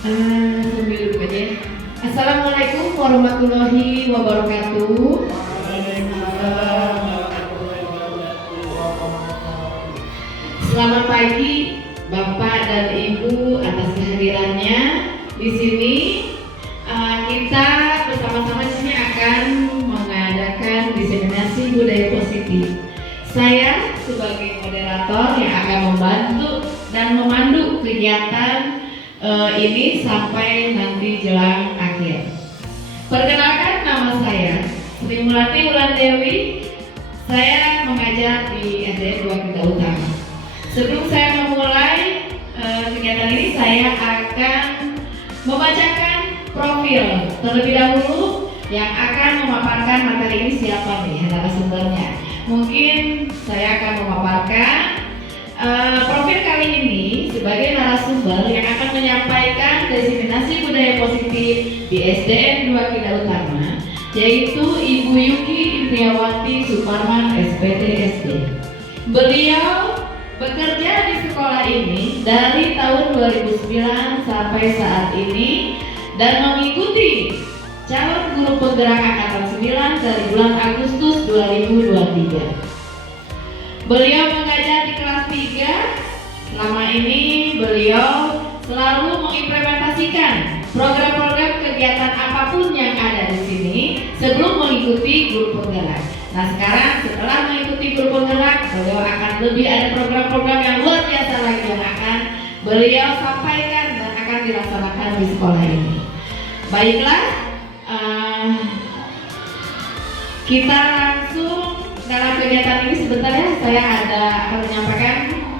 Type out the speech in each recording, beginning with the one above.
Sambil duduk aja ya. Assalamualaikum warahmatullahi wabarakatuh. Selamat pagi Bapak dan Ibu atas kehadirannya di sini. Kita bersama-sama di sini akan mengadakan diseminasi budaya positif. Saya sebagai moderator yang akan membantu dan memandu kegiatan ini sampai nanti jelang akhir. Perkenalkan, nama saya Sri Mulati Wulandewi. Saya mengajar di SDN 2 Kita Utama. Sebelum saya memulai kegiatan ini, saya akan membacakan profil terlebih dahulu yang akan memaparkan materi ini. Siapa nih narasumbernya? Mungkin saya akan memaparkan profil kali ini sebagai narasumber yang akan menyampaikan diseminasi budaya positif di SDN 2 Kita Utama, yaitu Ibu Yuki Indriawati Suparman SPTSD. Beliau bekerja di sekolah ini dari tahun 2009 sampai saat ini dan mengikuti calon guru penggerak angkatan 9 dari bulan Agustus 2023. Beliau mengajar di kelas 3. Selama ini beliau selalu mengimplementasikan program-program kegiatan apapun yang ada di sini sebelum mengikuti guru penggerak. Nah, sekarang setelah mengikuti guru penggerak, beliau akan lebih ada program-program yang luar biasa lagi yang akan beliau sampaikan dan akan dilaksanakan di sekolah ini. Baiklah, kita langsung dalam kegiatan ini. Sebentar ya, saya akan menyampaikan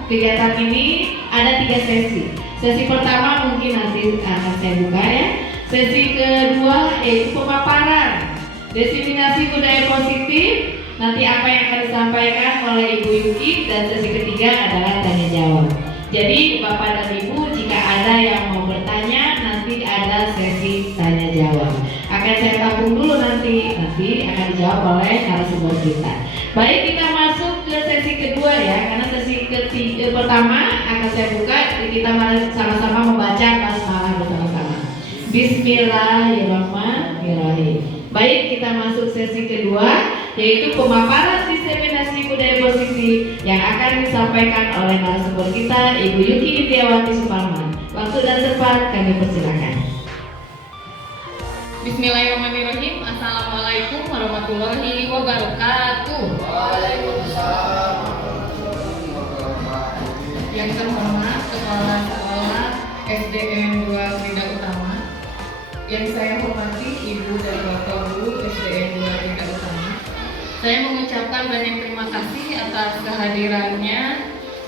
kegiatan ini ada 3 sesi. Sesi pertama mungkin nanti akan saya buka ya. Sesi kedua yaitu pemaparan diseminasi budaya positif. Nanti apa yang akan disampaikan oleh Ibu Yuki, dan sesi ketiga adalah tanya jawab. Jadi Bapak dan Ibu, jika ada yang mau bertanya, nanti ada sesi tanya jawab. Akan saya tampung dulu nanti akan dijawab oleh narasumber kita. Baik, kita masuk ke sesi kedua ya, karena sesi pertama akan saya buka. Kita sama-sama membaca basmalah bersama-sama. Bismillahirrahmanirrahim. Baik, kita masuk sesi kedua, yaitu pemaparan diseminasi budaya positif yang akan disampaikan oleh narasumber kita, Ibu Yuki Indriawati Suparman. Waktu dan tempat kami persilakan. Bismillahirrahmanirrahim. Assalamualaikum warahmatullahi wabarakatuh. Waalaikumsalam. Yang terhormat Kepala Sekolah SDN 2 Kita Utama, yang saya hormati Ibu dan Bapak Guru SDN 2 Kita Utama, saya mengucapkan banyak terima kasih atas kehadirannya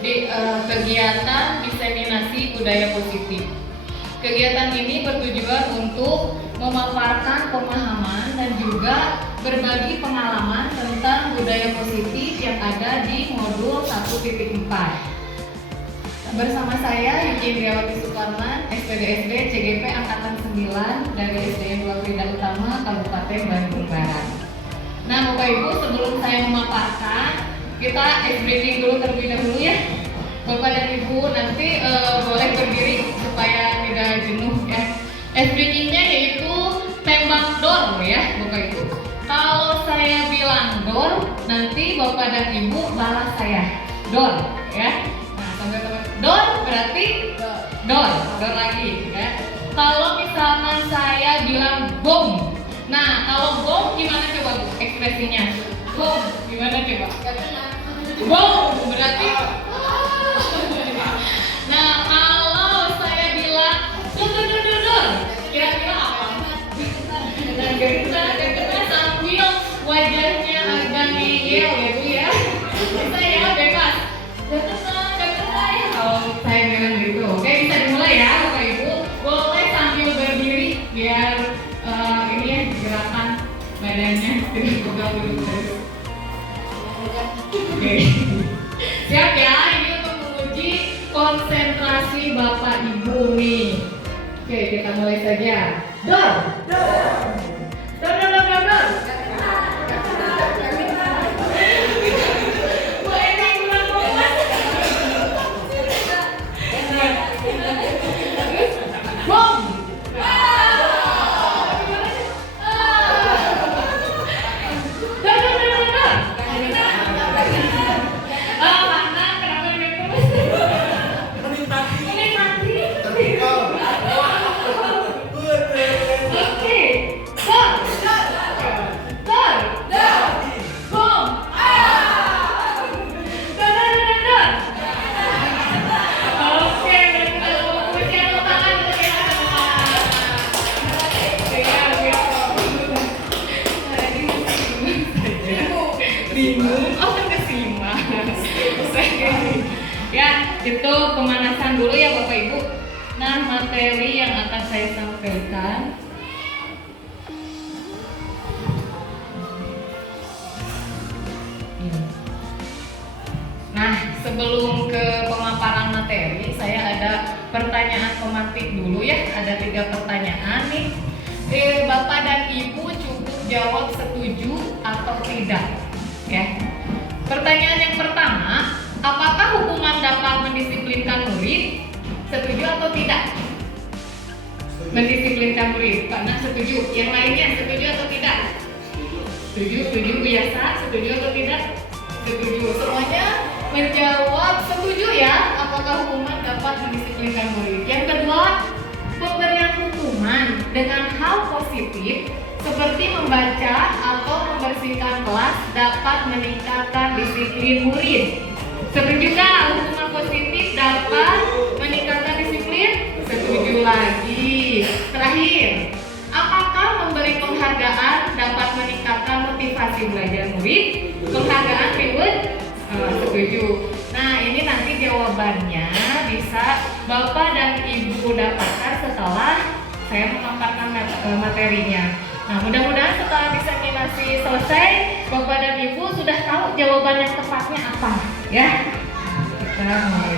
di kegiatan diseminasi budaya positif. Kegiatan ini bertujuan untuk memaparkan pemahaman dan juga berbagi pengalaman tentang budaya positif yang ada di modul 1.4. Bersama saya Yuki Indriawati Suparman, SPDSD CGP Angkatan 9 dari SDN 2 Kita Utama, Kabupaten Bandung Barat. Nah, Bapak Ibu, sebelum saya memaparkan, kita briefing dulu terlebih dahulu ya. Bapak dan Ibu nanti boleh berdiri supaya tidak jenuh ya. Briefingnya yaitu tembak dor ya, Bapak Ibu. Kalau saya bilang dor, nanti Bapak dan Ibu balas saya dor ya. Dor berarti dor lagi ya. Kalau misalkan saya bilang bom, nah kalau bom gimana coba Bu ekspresinya? Bom gimana coba? Bom berarti. Nah kalau saya bilang dur, kira-kira apa? Kita sambil wajahnya agak ngeyel ya Bu ya. Bisa ya bebas. Oke. Siap ya, ini untuk menguji konsentrasi Bapak Ibu nih. Oke, kita mulai saja. Dor. Dor. Bu Eni kurang fokus. Bom. Bingung, oh terkesima. Ya, itu pemanasan dulu ya Bapak Ibu. Nah, materi yang akan saya sampaikan ini. Nah, sebelum ke pemaparan materi, saya ada pertanyaan pemantik dulu ya. Ada 3 pertanyaan nih. Bapak dan Ibu cukup jawab setuju atau tidak. Ya. Pertanyaan yang pertama, apakah hukuman dapat mendisiplinkan murid? Setuju atau tidak? Mendisiplinkan murid. Karena setuju. Yang lainnya setuju atau tidak? Setuju. Bu Yasa, setuju atau tidak? Setuju. Semuanya menjawab setuju ya. Apakah hukuman dapat mendisiplinkan murid? Yang kedua, pemberian hukuman dengan hal positif seperti membaca atau membersihkan kelas dapat meningkatkan disiplin murid. Setujukah hukuman positif dapat meningkatkan disiplin? Setuju lagi. Terakhir, apakah memberi penghargaan dapat meningkatkan motivasi belajar murid? Penghargaan reward? Setuju. Nah, ini nanti jawabannya bisa Bapak dan Ibu dapatkan setelah saya memaparkan materinya. Nah, mudah-mudahan setelah diseminasi selesai, Bapak dan Ibu sudah tahu jawaban yang tepatnya apa, ya. Kita mulai.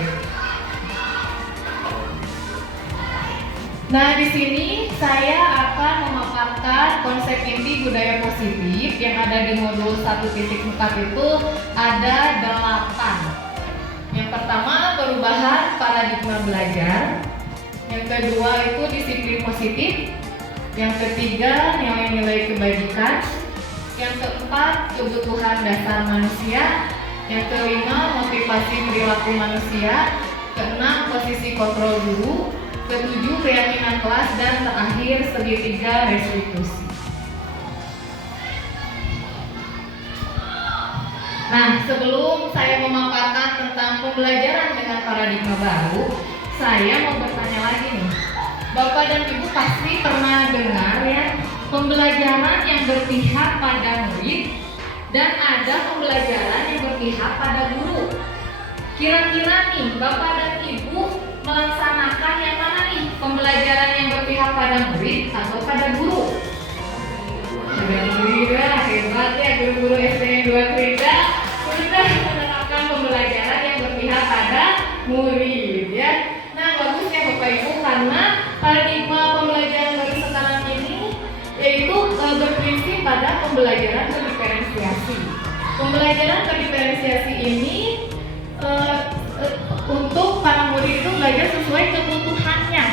Nah, di sini saya akan memaparkan konsep inti budaya positif yang ada di modul 1.4 itu ada 8. Yang pertama, perubahan paradigma belajar. Yang kedua itu disiplin positif. Yang ketiga, nilai-nilai kebajikan. Yang keempat, kebutuhan dasar manusia. Yang kelima, motivasi perilaku manusia. Keenam, posisi kontrol guru. Ketujuh, keyakinan kelas. Dan terakhir, segitiga restitusi. Nah, sebelum saya memaparkan tentang pembelajaran dengan paradigma baru, saya mau bertanya lagi nih. Bapak dan Ibu pasti pernah dengar ya, pembelajaran yang berpihak pada murid dan ada pembelajaran yang berpihak pada guru. Kira-kira nih, Bapak dan Ibu melaksanakan yang mana nih? Pembelajaran yang berpihak pada murid atau pada guru? Alhamdulillah, hebat ya guru-guru SD 2 Krida sudah menerapkan pembelajaran yang berpihak pada murid ya. Nah, bagus ya Bapak Ibu, karena paradigma pembelajaran baru sekarang ini yaitu berprinsip pada pembelajaran terdiferensiasi. Pembelajaran terdiferensiasi ini untuk para murid itu belajar sesuai kebutuhannya,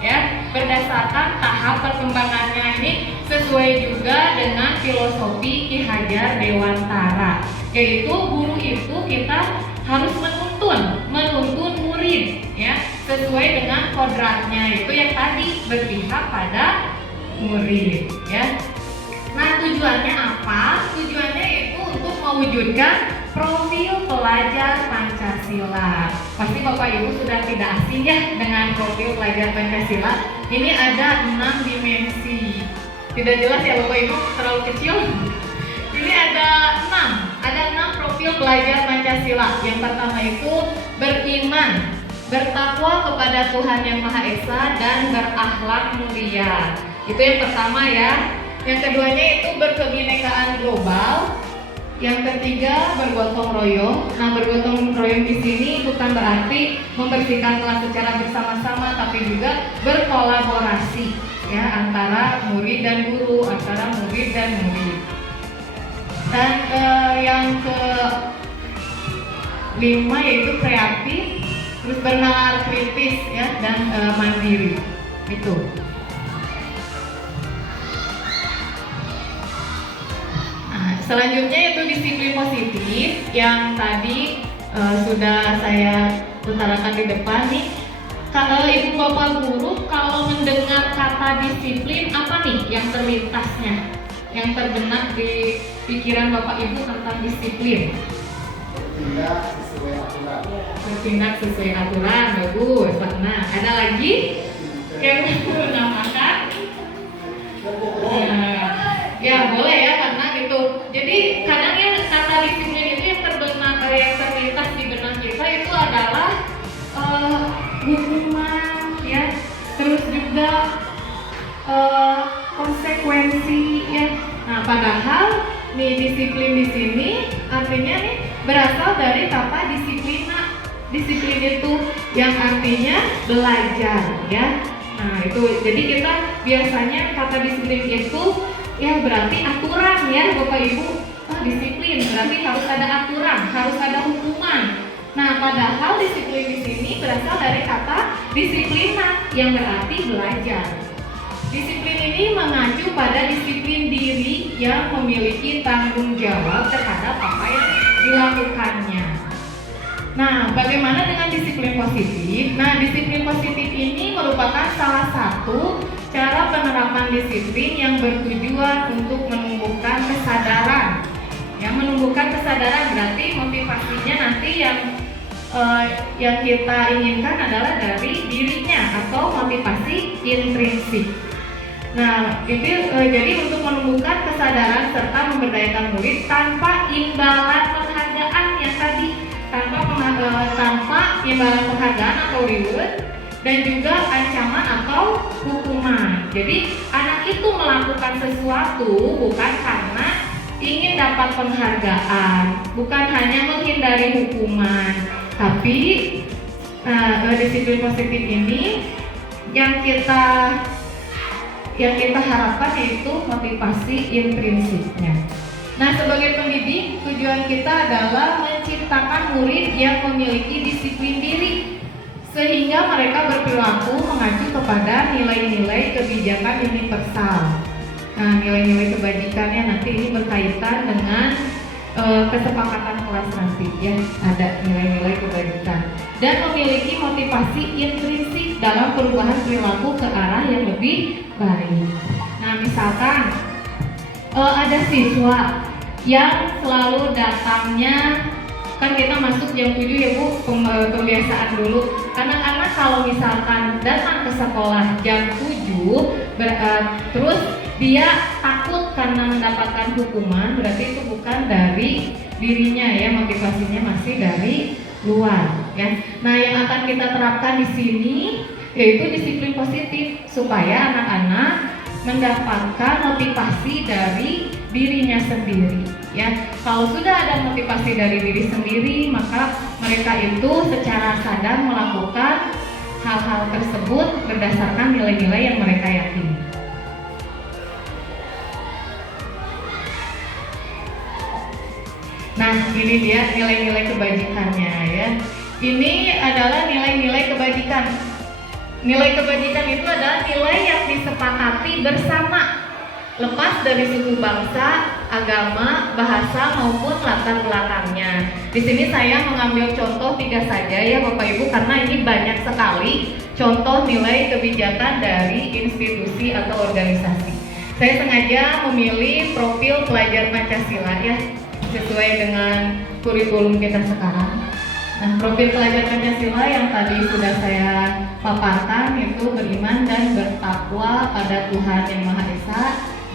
ya, berdasarkan tahap perkembangannya ini sesuai juga dengan filosofi Ki Hajar Dewantara, yaitu guru itu kita harus menuntun murid, ya, sesuai dengan kodratnya itu yang tadi berpihak pada murid, ya. Nah, tujuannya apa? Tujuannya itu untuk mewujudkan profil pelajar Pancasila. Pasti Bapak Ibu sudah tidak asing ya dengan profil pelajar Pancasila. Ini ada 6 dimensi. Tidak jelas ya Bapak Ibu, terlalu kecil. Ini ada 6 profil pelajar Pancasila. Yang pertama itu beriman, bertakwa kepada Tuhan Yang Maha Esa dan berakhlak mulia. Itu yang pertama ya. Yang keduanya itu berkebinekaan global. Yang ketiga, bergotong royong. Nah, bergotong royong di sini bukan berarti membersihkan kelas secara bersama-sama, tapi juga berkolaborasi ya antara murid dan guru, antara murid dan murid. Dan yang kelima yaitu kreatif, terus bernalar kritis ya, dan mandiri. Itu. Selanjutnya itu disiplin positif yang tadi sudah saya utarakan di depan nih. Ibu bapak guru kalau mendengar kata disiplin, apa nih yang terlintasnya, yang terbenak di pikiran bapak ibu tentang disiplin? Bertindak sesuai aturan. Bertindak sesuai aturan, bagus. Nah, ada lagi yang menamakan? Ya boleh ya, karena gitu. Jadi kadang ya kata disiplin itu yang terbenak, yang terlintas di benak kita itu adalah hukuman ya, terus juga konsekuensi ya. Nah, padahal nih disiplin di sini artinya nih berasal dari kata disiplina. Disiplin itu yang artinya belajar ya. Nah, itu jadi kita biasanya kata disiplin itu ya berarti aturan ya Bapak Ibu. Disiplin berarti harus ada aturan, harus ada hukuman. Nah, padahal disiplin di sini berasal dari kata disiplina yang berarti belajar. Disiplin ini mengacu pada disiplin diri yang memiliki tanggung jawab terhadap apa yang dilakukannya. Nah, bagaimana dengan disiplin positif? Nah, disiplin positif ini merupakan salah satu cara penerapan disiplin yang bertujuan untuk menumbuhkan kesadaran. Yang menumbuhkan kesadaran berarti motivasinya nanti yang kita inginkan adalah dari dirinya atau motivasi intrinsik. Nah, itu jadi untuk menumbuhkan kesadaran serta memberdayakan murid tanpa imbalan penghargaan yang tadi, tanpa imbalan penghargaan atau reward, dan juga ancaman atau hukuman. Jadi anak itu melakukan sesuatu bukan karena ingin dapat penghargaan, bukan hanya menghindari hukuman, tapi disiplin positif ini yang kita harapkan yaitu motivasi intrinsiknya. Nah, sebagai pendidik, tujuan kita adalah menciptakan murid yang memiliki disiplin diri sehingga mereka berperilaku mengacu kepada nilai-nilai kebijakan universal. Nah, nilai-nilai kebajikannya nanti ini berkaitan dengan kesepakatan kelas nanti ya, ada nilai-nilai kebajikan dan memiliki motivasi intrinsik dalam perubahan perilaku ke arah yang lebih baik. Nah, misalkan ada siswa yang selalu datangnya, kan kita masuk jam 7 ya Bu, pembiasaan dulu. Anak-anak kalau misalkan datang ke sekolah jam 7 terus dia takut karena mendapatkan hukuman, berarti itu bukan dari dirinya ya, motivasinya masih dari luar ya. Nah, yang akan kita terapkan di sini yaitu disiplin positif supaya anak-anak mendapatkan motivasi dari dirinya sendiri ya. Kalau sudah ada motivasi dari diri sendiri, maka mereka itu secara sadar melakukan hal-hal tersebut berdasarkan nilai-nilai yang mereka yakini. Nah, ini dia nilai-nilai kebajikannya ya. Ini adalah nilai-nilai kebajikan. Nilai kebajikan itu adalah nilai yang disepakati bersama, lepas dari suku bangsa, agama, bahasa maupun latar belakangnya. Di sini saya mengambil contoh 3 saja ya Bapak Ibu, karena ini banyak sekali contoh nilai kebijakan dari institusi atau organisasi. Saya sengaja memilih profil pelajar Pancasila ya, sesuai dengan kurikulum kita sekarang. Nah, profil pelajar Pancasila yang tadi sudah saya paparkan itu beriman dan bertakwa pada Tuhan Yang Maha Esa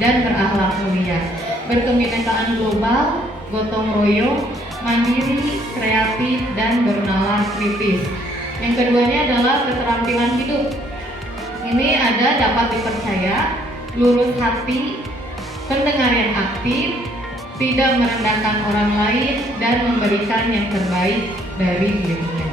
dan berakhlak mulia, berkebinekaan global, gotong royong, mandiri, kreatif, dan bernalar kritis. Yang keduanya adalah keterampilan hidup. Ini ada dapat dipercaya, lurus hati, pendengar yang aktif, tidak merendahkan orang lain, dan memberikan yang terbaik dari dirinya.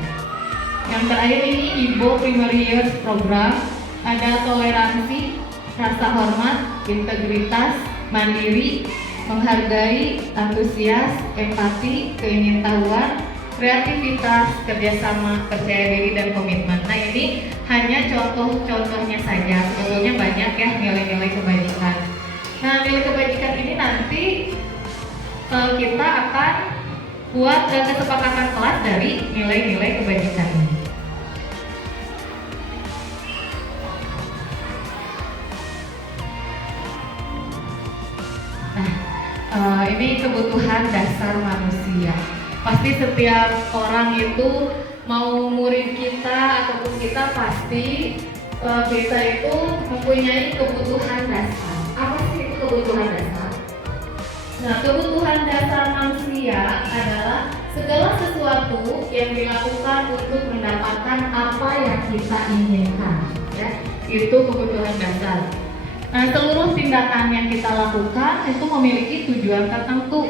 Yang terakhir ini Ibo Primary Years Program, ada toleransi, rasa hormat, integritas, mandiri, menghargai, antusias, empati, keingintahuan, kreativitas, kerjasama, percaya diri, dan komitmen. Nah ini hanya contoh-contohnya saja, sebetulnya banyak ya nilai-nilai kebajikan. Nah nilai kebajikan ini nanti kita akan buat kesepakatan kelas dari nilai-nilai kebajikan ini. Nah, ini kebutuhan dasar manusia. Pasti setiap orang itu mau murid kita ataupun kita pasti kita itu mempunyai kebutuhan dasar. Apa sih itu kebutuhan dasar? Nah, kebutuhan dasar manusia adalah segala sesuatu yang dilakukan untuk mendapatkan apa yang kita inginkan. Ya, itu kebutuhan dasar. Nah, seluruh tindakan yang kita lakukan itu memiliki tujuan tertentu.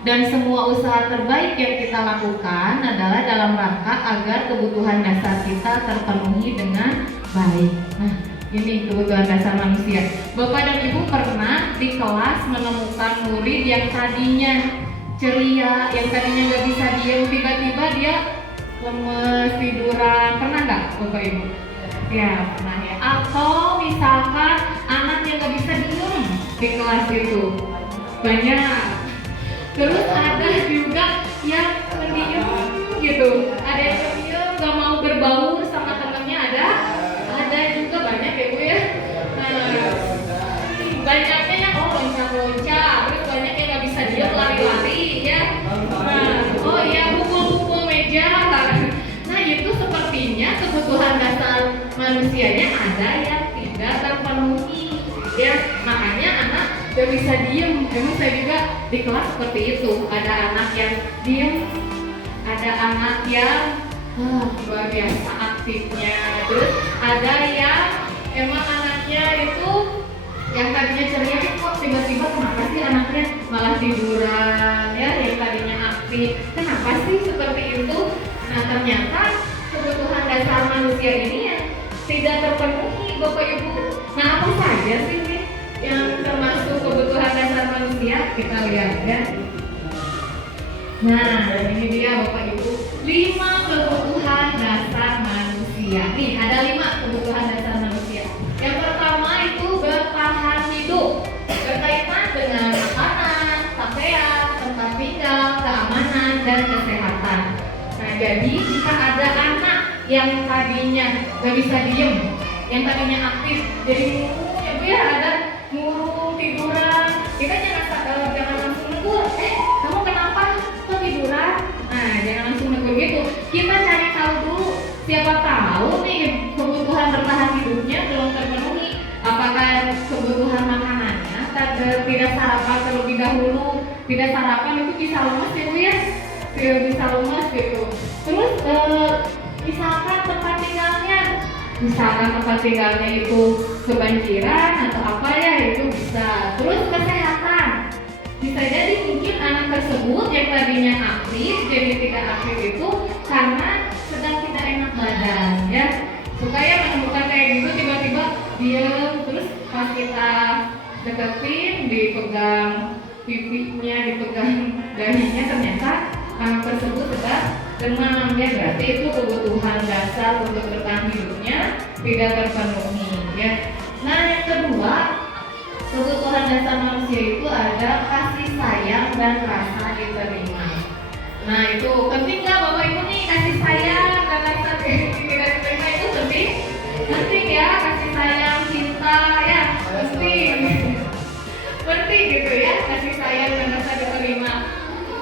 Dan semua usaha terbaik yang kita lakukan adalah dalam rangka agar kebutuhan dasar kita terpenuhi dengan baik. Nah, ini kebutuhan dasar manusia. Bapak dan Ibu pernah di kelas menemukan murid yang tadinya ceria, yang tadinya nggak bisa diam, tiba-tiba dia lemes, tiduran. Pernah nggak Bapak Ibu? Ya, pernah ya. Atau misalkan anak yang nggak bisa diam di kelas itu banyak. Terus ada juga yang pendiam gitu, ada yang pendiam nggak mau berbaur sama temennya, ada juga banyak ya Bu ya. Nah, banyaknya yang loncat-loncat, terus banyak yang nggak bisa diam, lari-lari ya. Nah, oh iya pukul-pukul meja. Nah itu sepertinya kebutuhan dasar manusianya ada yang tidak terpenuhi ya, makanya anak gak bisa diem. Emang saya juga di kelas seperti itu, ada anak yang diem, ada anak yang luar biasa aktifnya, terus ada yang emang anaknya itu yang tadinya ceria kok tiba-tiba kenapa sih anaknya malah tiduran ya, yang tadinya aktif, kenapa sih seperti itu. Nah ternyata kebutuhan dasar manusia ini yang tidak terpenuhi Bapak Ibu. Nah apa saja sih nih yang termasuk kebutuhan dasar manusia? Kita lihat ya. Nah ini dia Bapak Ibu, 5 kebutuhan dasar manusia. Nih ada 5 kebutuhan dasar manusia. Yang pertama itu bertahan hidup, berkaitan dengan makanan, pakaian, tempat tinggal, keamanan, dan kesehatan. Nah jadi jika ada anak yang tadinya gak bisa diem, yang tadinya aktif jadi murung ya Bu ya, ada murung, tiduran, kita jangan langsung negur, kamu kenapa kok tiduran? Nah jangan langsung negur gitu, kita cari tahu dulu, siapa tahu nih kebutuhan bertahan hidupnya belum terpenuhi. Apakah kebutuhan makanannya tidak sarapan terlebih dahulu, tidak sarapan itu bisa lemas ya Bu ya, bisa lemas gitu. Terus misalkan tempat tinggalnya itu kebanjiran atau apa ya, itu bisa. Terus kesehatan, bisa jadi mungkin anak tersebut yang tadinya aktif jadi tidak aktif itu karena sedang tidak enak badan ya. Supaya menemukan kayak gitu tiba-tiba diam, terus pas kita deketin, dipegang pipinya, dipegang dahinya, ternyata anak tersebut sedang demam ya, berarti itu kebutuhan dasar untuk bertahan hidupnya tidak terpenuhi ya. Nah yang kedua, kebutuhan dasar manusia itu ada kasih sayang dan rasa diterima. Nah itu penting nggak Bapak Ibu nih, kasih sayang dan rasa tidak diterima itu penting ya, kasih sayang, cinta ya penting gitu ya, kasih sayang dan rasa diterima.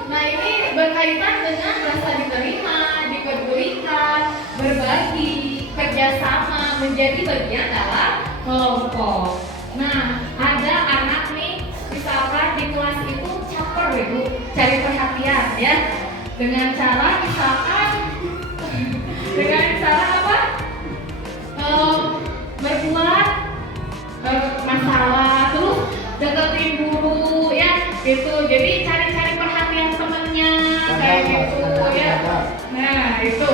Nah ini berkaitan dengan rasa diterima, dipedulikan, berbagi, kerjasama, menjadi bagian dalam kelompok. Nah ada anak nih misalkan di kelas itu caper gitu, cari perhatian ya, dengan cara misalkan dengan cara apa? Berbuat masalah, terus deketin guru ya gitu. Jadi kayak gitu ya. Nah itu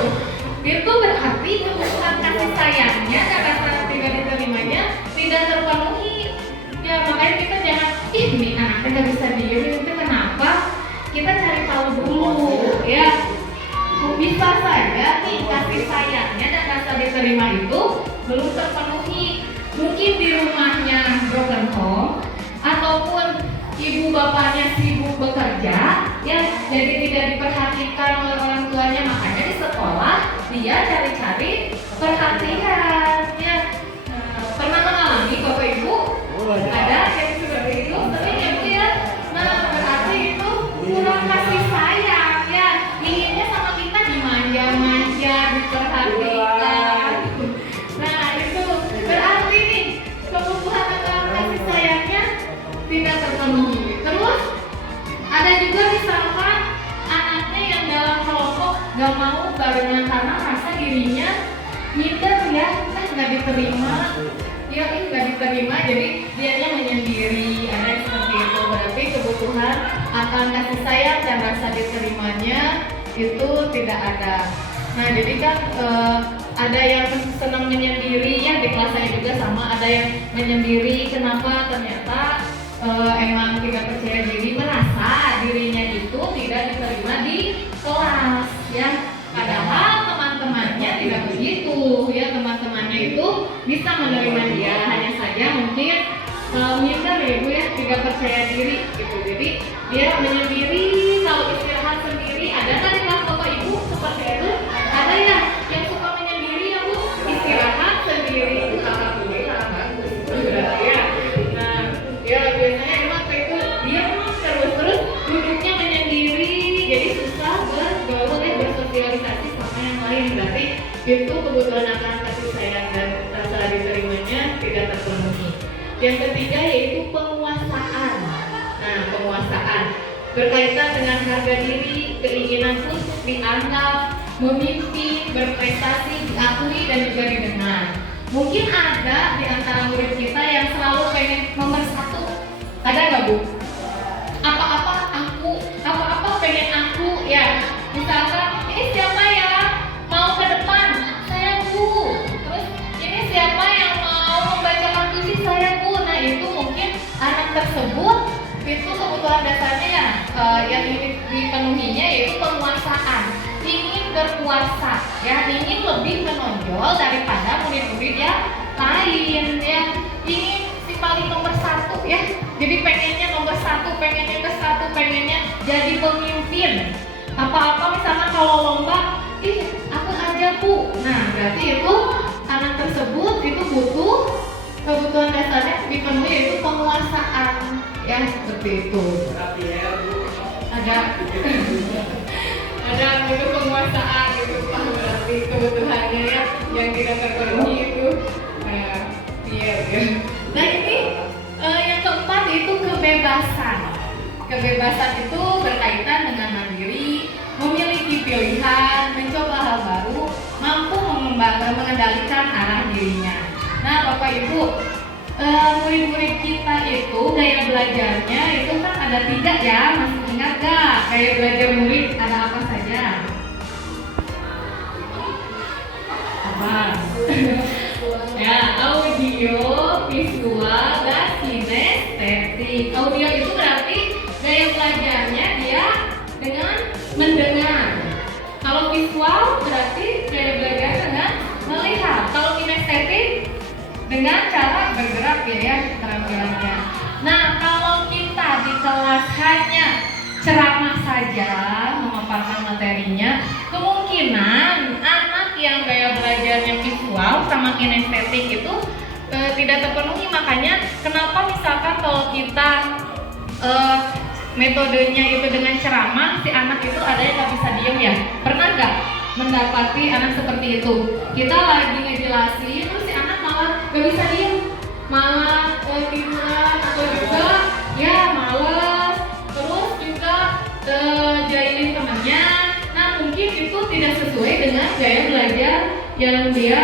berarti kebutuhan kasih sayangnya dan rasa tidak diterimanya tidak terpenuhi. Ya makanya kita jangan, nih anaknya nggak bisa diem, itu kenapa? Kita cari tahu dulu ya. Bisa saja nih kasih sayangnya dan rasa diterima itu belum terpenuhi. Mungkin di rumahnya broken home ataupun ibu bapaknya sibuk bekerja ya, jadi tidak diperhatikan oleh orang tuanya, makanya di sekolah dia cari-cari perhatian ya. Pernah mengalami Bapak Ibu? Ada yang seperti itu? Sering ya Bu ya? Nah berarti itu kurang kasih sayang ya, inginnya sama kita dimanja-manja, diperhatikan. Nah itu berarti nih kebutuhan akan kasih sayangnya tidak terpenuhi. Terus ada juga misalkan anaknya yang dalam kelompok gak mau barengan karena merasa dirinya minder ya, nggak diterima ya, nggak diterima, jadi dianya menyendiri. Ada yang seperti itu, berarti kebutuhan akan kasih sayang dan rasa diterimanya itu tidak ada. Nah jadi kan ada yang senang menyendiri ya, di kelas saya juga sama, ada yang menyendiri. Kenapa? Ternyata emang tidak percaya diri, merasa dirinya itu tidak diterima di kelas ya. Padahal teman-temannya tidak begitu ya, teman-temannya itu bisa menerima dia, hanya saja mungkin minder ya Bu ya, tidak percaya diri gitu. Jadi dia menyendiri, kalau istirahat sendiri. Ada kan di kelas Bapak Ibu seperti itu? Ada ya yang suka menyendiri ya Bu, istirahat sendiri. Alhamdulillah bagus ya. Nah ya biasanya emang kayak itu, dia terus duduknya menyendiri, jadi susah bergaul ya, bersosialisasi sama yang lain. Berarti itu kebutuhan akan kasih sayang dan rasa diterimanya tidak terpenuhi. Yang ketiga yaitu penguasaan. Nah penguasaan berkaitan dengan harga diri, keinginan untuk dianggap, memimpin, berprestasi, diakui dan juga didengar. Mungkin ada di antara murid kita yang selalu pengen nomor 1. Ada nggak Bu? Apa-apa aku, apa-apa pengen aku ya. Misalkan ini siapa ya mau ke depan? Saya Bu. Terus ini siapa yang mau membacakan puisi? Saya Bu. Nah itu mungkin anak tersebut itu kebutuhan dasarnya ya, yang ini dipenuhinya yaitu penguasaan, ingin berkuasa ya, ingin lebih menonjol daripada murid-murid yang lain ya, ingin si paling nomor 1 ya, jadi pengennya nomor 1, pengennya ke 1, pengennya jadi pemimpin. Apa-apa misalnya kalau lomba, aku aja Bu. Nah berarti itu anak tersebut itu butuh kebutuhan dasarnya dipenuhi, yaitu penguasaan ya, seperti itu. Ada itu penguasaan itu Pak, berarti kebutuhannya ya yang tidak terpenuhi itu. Nah ini yang keempat itu kebebasan. Kebebasan itu berkaitan dengan mandiri, memiliki pilihan, mencoba hal baru, mampu mengendalikan arah dirinya. Nah Bapak Ibu, murid-murid kita itu gaya belajarnya itu kan ada 3 ya, masih ingat gak? Gaya belajar murid ada apa saja? Apa? Ya, audio, visual, dan kinestetik. Audio itu berarti gaya belajarnya dia dengan mendengar. Kalau visual berarti gaya belajar dengan melihat. Kalau kinestetik dengan cara bergerak ya keterampilannya. Nah kalau kita di kelas hanya ceramah saja memaparkan materinya, kemungkinan anak yang gaya belajarnya visual sama kinestetik itu tidak terpenuhi. Makanya kenapa misalkan kalau kita metodenya itu dengan ceramah, si anak itu ada yang nggak bisa diem ya. Pernah nggak mendapati anak seperti itu? Kita lagi ngejelasin terus si anak malah gak bisa diem, malah tiduran atau juga ya males, terus juga jahilin temannya. Nah mungkin itu tidak sesuai dengan gaya belajar yang dia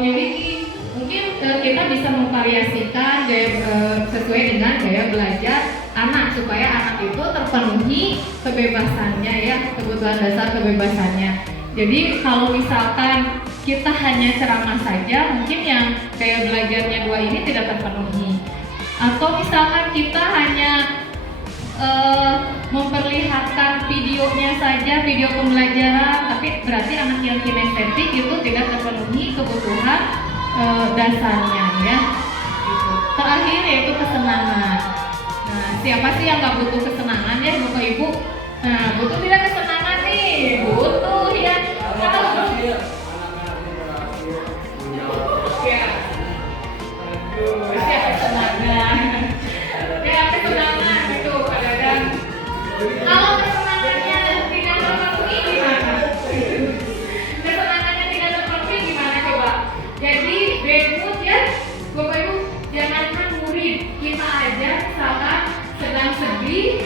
miliki. Mungkin kita bisa memvariasikan gaya sesuai dengan gaya belajar anak, supaya anak itu terpenuhi kebebasannya ya, kebutuhan dasar kebebasannya. Jadi kalau misalkan kita hanya ceramah saja, mungkin yang kayak belajarnya 2 ini tidak terpenuhi. Atau misalkan kita hanya memperlihatkan videonya saja, video pembelajaran, tapi berarti anak yang kinestetik itu tidak terpenuhi kebutuhan dasarnya ya. Gitu. Terakhir yaitu kesenangan. Nah, siapa sih yang nggak butuh kesenangan ya, Bapak Ibu? Nah, butuh tidak kesenangan nih? Butuh ya. Ya. Aduh, siapa kesenangan? Ya, kesenangan gitu kadang-kadang. Kalau kesenangannya tidak terpenuhi gimana? Kesenangannya tidak terpenuhi gimana coba? Jadi bad mood ya, Bapak Ibu, jangankan murid, kita aja misalkan sedang sedih.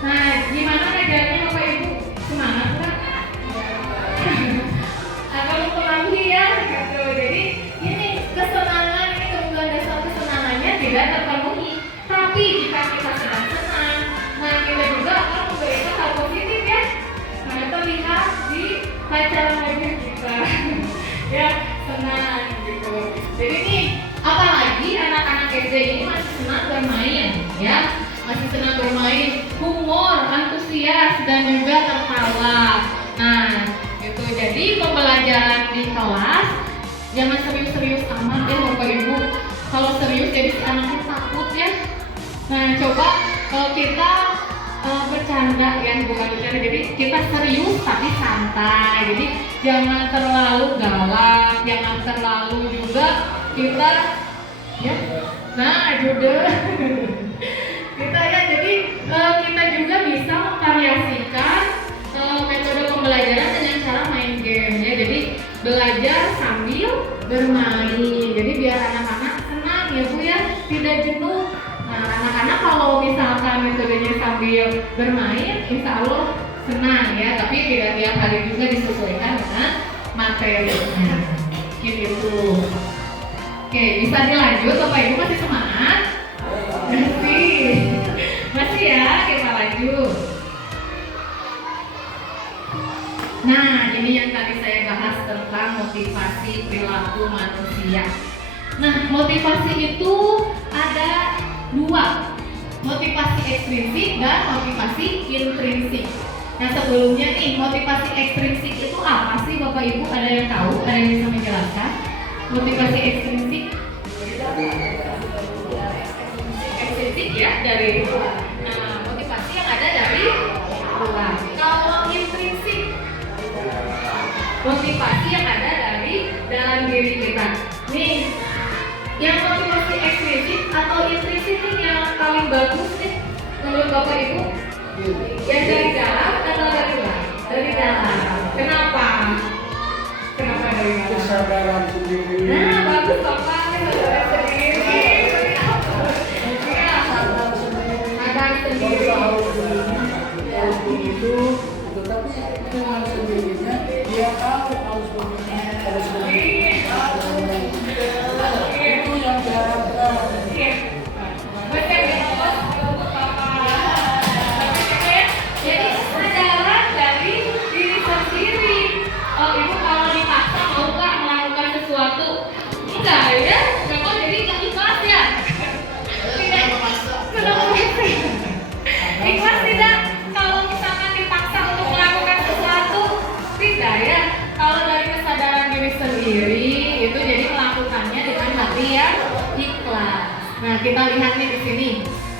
Nah, gimana ngajarnya Bapak Ibu? Semangat nggak? Atau mempengaruhi ya gitu. Jadi ini kesenangan, ini kebutuhan dasar kesenangannya tidak terpenuhi. Tapi jika kita sedang senang, nah kita juga akan memberikan hal positif ya. Nah, terlihat di pacaran wajah kita. Ya, senang gitu. Jadi nih, apalagi anak-anak SD ini masih senang bermain ya. Masih senang bermain, humor, antusias, dan juga tertawa. Nah, gitu. Jadi pembelajaran di kelas jangan serius-serius amat ya Bapak Ibu. Kalau serius jadi si anaknya takut ya. Nah, coba kalau kita bercanda ya, bukan bercanda. Jadi kita serius tapi santai. Jadi jangan terlalu galak, jangan terlalu juga kita ya. Nah, juga kita ya, jadi kita juga bisa memvariasikan metode pembelajaran dengan cara main game ya. Jadi belajar sambil bermain. Jadi biar anak-anak senang ya Bu ya, tidak jenuh. Nah, anak-anak kalau misalkan metodenya sambil bermain, insya Allah senang ya. Tapi tidak tiap hari juga, disesuaikan dengan materinya. Gitu. Oke, bisa dilanjut Bapak Ibu, masih semangat? Masih ya, kita lanjut. Nah, ini yang tadi saya bahas tentang motivasi perilaku manusia. Nah, motivasi itu ada 2, motivasi ekstrinsik dan motivasi intrinsik. Nah, sebelumnya nih, motivasi ekstrinsik itu apa sih Bapak Ibu? Ada yang tahu? Ada yang bisa menjelaskan? Motivasi ekstrinsik? Ekstrinsik ya, dari luar. Nah, motivasi yang ada dari luar. Kalau intrinsik, motivasi yang ada dari dalam diri kita. Nih, yang motivasi ekstrinsik atau intrinsik ini yang paling bagus nih menurut Bapak Ibu? Yang dari dalam atau dari luar? Dari dalam. Kenapa? Kenapa dari dalam? Kesadaran sendiri. Nah, bagus Bapak, kesadaran sendiri. Ya, sadar sendiri. Harus begitu, tetapi dengan sendirinya dia tahu harus begitu, harus begitu. Itu yang diharapkan. Jadi kesadaran dari diri sendiri. Oh, Ibu kalau dipaksa mau nggak melakukan sesuatu? Enggak ya, kalau jadi nggak ikhlas ya. Tidak, kenapa memaksa? Ikhlas tidak kalau misalkan dipaksa untuk melakukan sesuatu? Tidak ya. Kalau dari kesadaran diri sendiri itu jadi melakukannya dengan hati yang ikhlas. Nah, kita lihat nih di sini.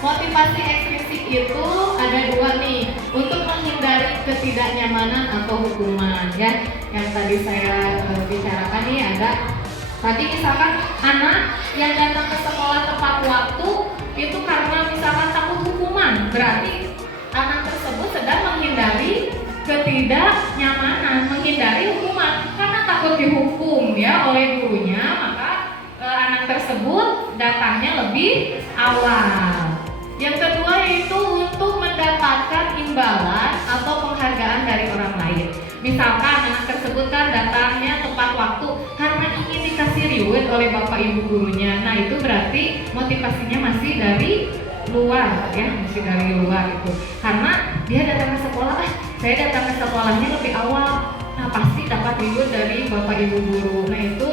Motivasi ekstrinsik itu ada 2 nih, untuk menghindari ketidaknyamanan atau hukuman ya. Yang tadi saya bicarakan nih ada tadi misalkan anak yang datang ke sekolah tepat waktu itu karena misalkan takut hukuman, berarti anak tersebut sedang menghindari ketidaknyamanan, menghindari hukuman karena takut dihukum ya oleh gurunya, maka anak tersebut datangnya lebih awal. Yang kedua yaitu untuk mendapatkan imbalan atau penghargaan dari orang lain. Misalkan anak tersebut kan datangnya tepat waktu karena ingin dikasih reward oleh bapak ibu gurunya. Nah, itu berarti motivasinya masih dari luar ya, mesti dari luar itu. Karena dia datang ke sekolah, saya datang ke sekolahnya lebih awal. Nah, pasti dapat reward dari Bapak Ibu guru. Nah, itu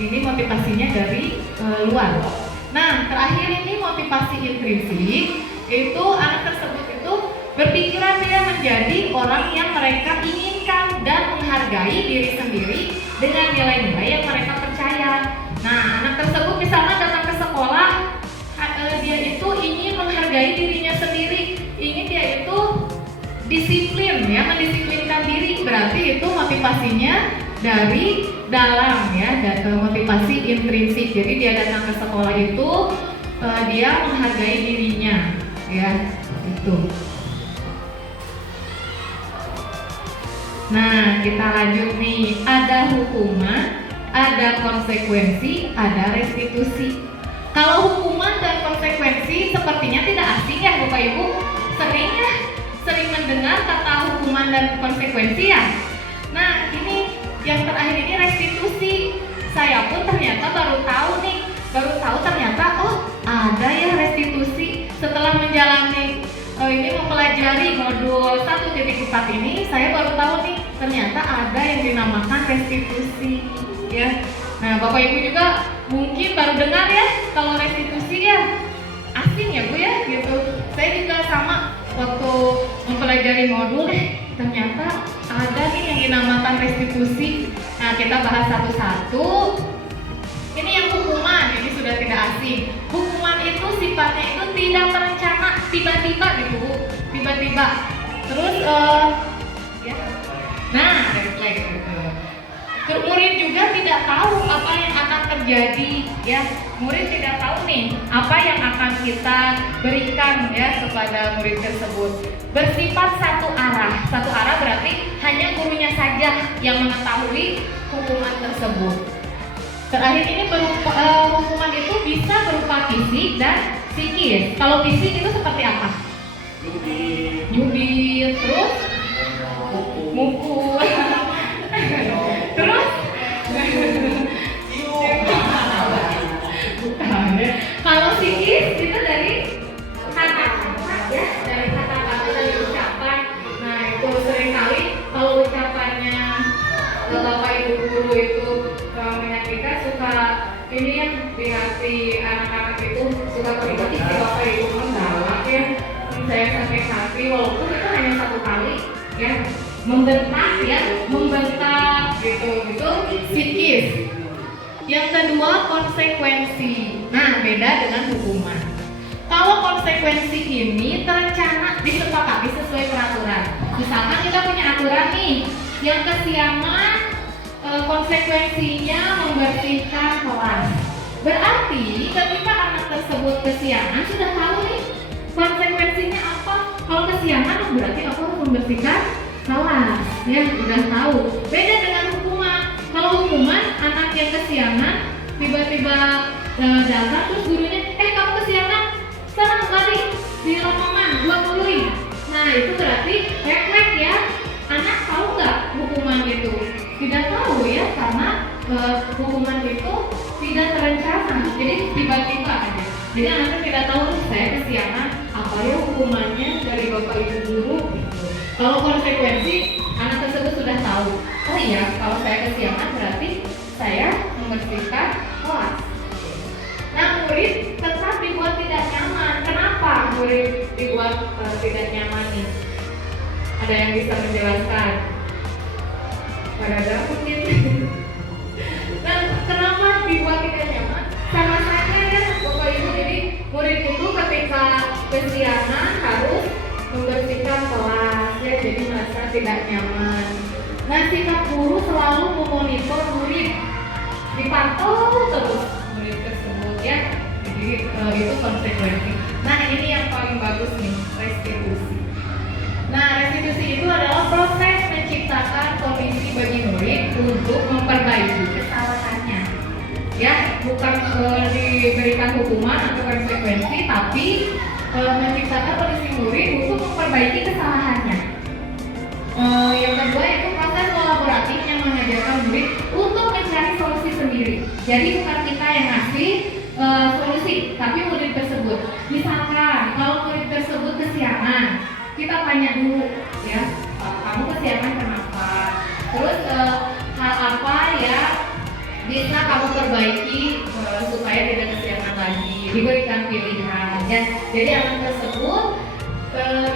ini motivasinya dari luar. Nah, terakhir ini motivasi intrinsik, itu anak tersebut itu berpikiran dia menjadi orang yang mereka inginkan dan menghargai diri sendiri dengan nilai-nilai yang mereka percaya. Nah, anak tersebut misalnya datang ke sekolah, dia itu ingin menghargai dirinya sendiri, ingin dia itu disiplin ya, mendisiplinkan diri. Berarti itu motivasinya dari dalam ya, dan motivasi intrinsik. Jadi dia datang ke sekolah itu dia menghargai dirinya ya, itu. Nah, kita lanjut nih. Ada hukuman, ada konsekuensi, ada restitusi. Kalau hukuman dan konsekuensi sepertinya tidak asing ya Bapak Ibu. Sering mendengar kata hukuman dan konsekuensi ya. Nah, ini yang terakhir ini restitusi. Saya pun ternyata baru tahu ternyata ada ya restitusi. Setelah menjalani ini mempelajari modul 1.4 ini, saya baru tahu nih ternyata ada yang dinamakan restitusi ya. Nah, Bapak Ibu juga mungkin baru dengar ya kalau restitusi ya, asing ya Bu ya gitu. Saya juga sama waktu mempelajari modul ternyata ada nih yang dinamakan restitusi. Nah, kita bahas satu-satu. Ini yang hukuman, ini sudah tidak asing. Hukuman itu sifatnya itu tidak terencana, tiba-tiba gitu Bu, tiba-tiba. Terus ya. Nah, refleks gitu. Murid juga tidak tahu apa yang akan terjadi ya. Murid tidak tahu nih apa yang akan kita berikan ya kepada murid tersebut. Bersifat satu arah berarti hanya gurunya saja yang mengetahui hukuman tersebut. Terakhir ini hukuman itu bisa berupa fisik dan psikis. Kalau fisik itu seperti apa? Jubir, terus mukul. Terus kalau psikis itu dari kata-kata ya, dari kata-kata, dari ucapan. Nah, itu seringkali kalau ucapannya Bapak Ibu guru itu menyakitkan, suka ini yang di hati anak-anak itu suka terlibat si Bapak Ibu menggalak ya. Saya sakit hati walaupun itu hanya satu kali ya. Membentak gitu psikis. Yang kedua konsekuensi. Nah, beda dengan hukuman. Kalau konsekuensi ini terencana, disepakati sesuai peraturan. Misalkan kita punya aturan nih, yang kesiangan konsekuensinya membersihkan kelas. Berarti ketika anak tersebut kesiangan sudah tahu nih konsekuensinya apa. Kalau kesiangan berarti aku harus membersihkan kelas ya, udah tahu. Beda dengan hukuman. Kalau hukuman, anak yang kesiangan tiba-tiba datang terus gurunya, kamu kesiangan, sekarang lari di lapangan 20. Nah, itu berarti refleks ya. Anak tahu nggak hukuman itu? Tidak tahu ya, karena hukuman itu tidak terencana. Jadi tiba-tiba aja. Jadi anak tidak tahu saya kesiangan, apa ya hukumannya dari Bapak Ibu guru. Kalau konsekuensi, anak tersebut sudah tahu. Oh iya, kalau saya kesiangan berarti saya membersihkan kelas. Nah, murid tetap dibuat tidak nyaman. Kenapa murid dibuat tidak nyaman nih? Ada yang bisa menjelaskan? Ada mungkin. Nah, kenapa dibuat tidak nyaman? Sama saja ya, Bapak Ibu. Jadi murid itu ketika kesiangan harus membersihkan kelas ya, jadi merasa tidak nyaman. Nah, sikap guru selalu memonitor murid, dipantau terus murid tersebut ya. Jadi itu konsekuensi. Nah, ini yang paling bagus nih, restitusi. Nah, restitusi itu adalah proses menciptakan kondisi bagi murid untuk memperbaiki kesalahannya. Ya, bukan diberikan hukuman atau konsekuensi, tapi menciptakan kondisi murid untuk memperbaiki kesalahannya. Yang kedua itu proses kolaboratif yang mengajarkan murid untuk mencari solusi sendiri. Jadi bukan kita yang ngasih solusi, tapi murid tersebut. Misalkan Terus hal apa yang bisa kamu perbaiki supaya tidak kesiangan lagi, diberikan pilihan ya. Jadi anak tersebut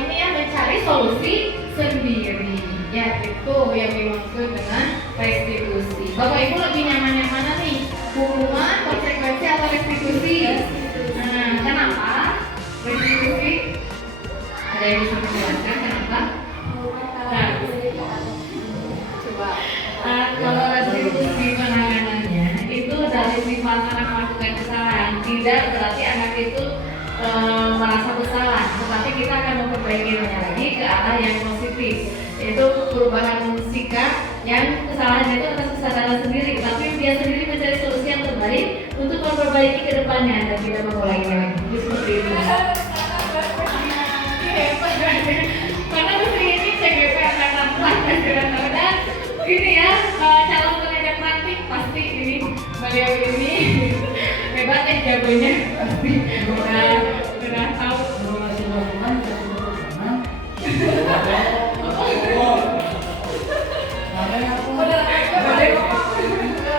ini ya mencari solusi sendiri ya, itu yang dimaksud dengan restitusi. Bapak Ibu lebih nyaman yang mana nih? Hukuman, konsekuensi atau restitusi? Nah, kenapa restitusi? Ada yang bisa menjelaskan kenapa? Nah, kalau restitusi penanganannya itu dari sifat anak melakukan kesalahan, tidak berarti anak itu merasa bersalah, tetapi kita akan memperbaikinya lagi ke arah yang positif, yaitu perubahan sikap yang kesalahannya itu atas kesadaran sendiri, tapi dia sendiri mencari solusi yang terbaik untuk memperbaiki ke depannya dan tidak mengulanginya lagi. Seperti itu. Karena mesti ini CGP angkatan pelajaran dan ini ya calon pengajar praktik pasti ini beliau ini hebat jagonya pasti udah tahu.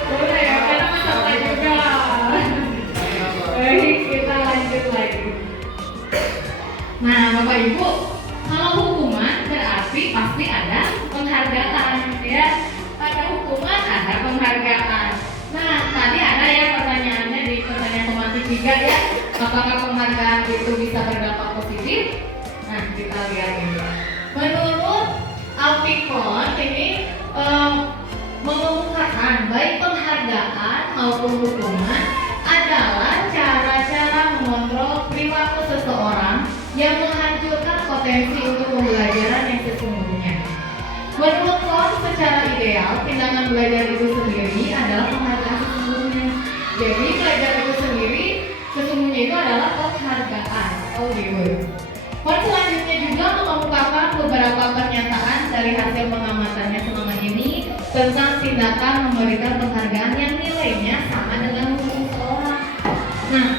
Boleh ya, karena masalah juga. Baik, kita lanjut lagi. Nah, Bapak Ibu, kalau hukuman berarti pasti ada penghargaan ya. Ada hukuman, ada penghargaan. Nah, tadi ada ya pertanyaannya di pertanyaan pematik 3 ya. Apakah penghargaan itu bisa berdampak positif? Nah, kita lihat ini. Menurut Alfikon ini mengungkapkan baik penghargaan maupun hukuman adalah cara-cara mengontrol perilaku seseorang yang menghancurkan potensi untuk pembelajaran yang sesungguhnya. Menurut Kon, secara ideal tindakan belajar itu sendiri adalah penghargaan sesungguhnya. Jadi belajar itu sendiri sesungguhnya itu adalah penghargaan. Oh gitu. Kon selanjutnya juga mengungkapkan beberapa pernyataan dari hasil pengamatannya selama ini tentang tindakan memberikan penghargaan yang nilainya sama dengan hukum seseorang. Nah,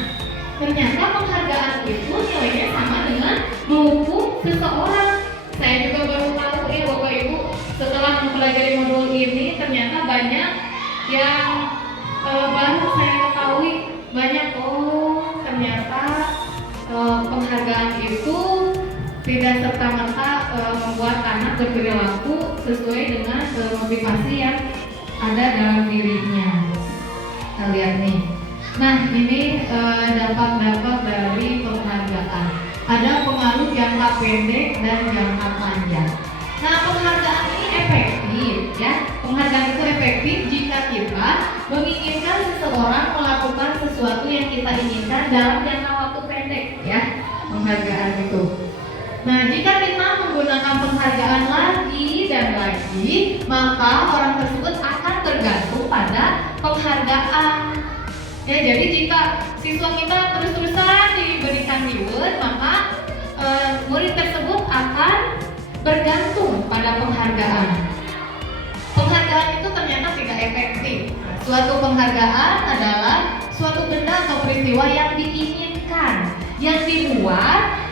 ternyata penghargaan itu nilainya sama dengan menghukum seseorang. Saya juga baru tahu ya Bapak Ibu, setelah mempelajari modul ini ternyata banyak yang baru saya ketahui, banyak ternyata penghargaan itu tidak serta-merta membuat anak berperilaku sesuai dengan motivasi yang ada dalam dirinya. Kita lihat nih. Nah, ini dampak-dampak dari penghargaan. Ada pengaruh jangka pendek dan jangka panjang. Nah, penghargaan ini efektif ya. Penghargaan itu efektif jika kita menginginkan seseorang melakukan sesuatu yang kita inginkan dalam jangka waktu pendek ya. Penghargaan itu. Nah, jika kita menggunakan penghargaan lagi dan lagi, maka orang tersebut akan tergantung pada penghargaan. Ya, jadi jika siswa kita terus-terusan diberikan reward, maka murid tersebut akan bergantung pada penghargaan. Penghargaan itu ternyata tidak efektif. Suatu penghargaan adalah suatu benda atau peristiwa yang diinginkan, yang dibuat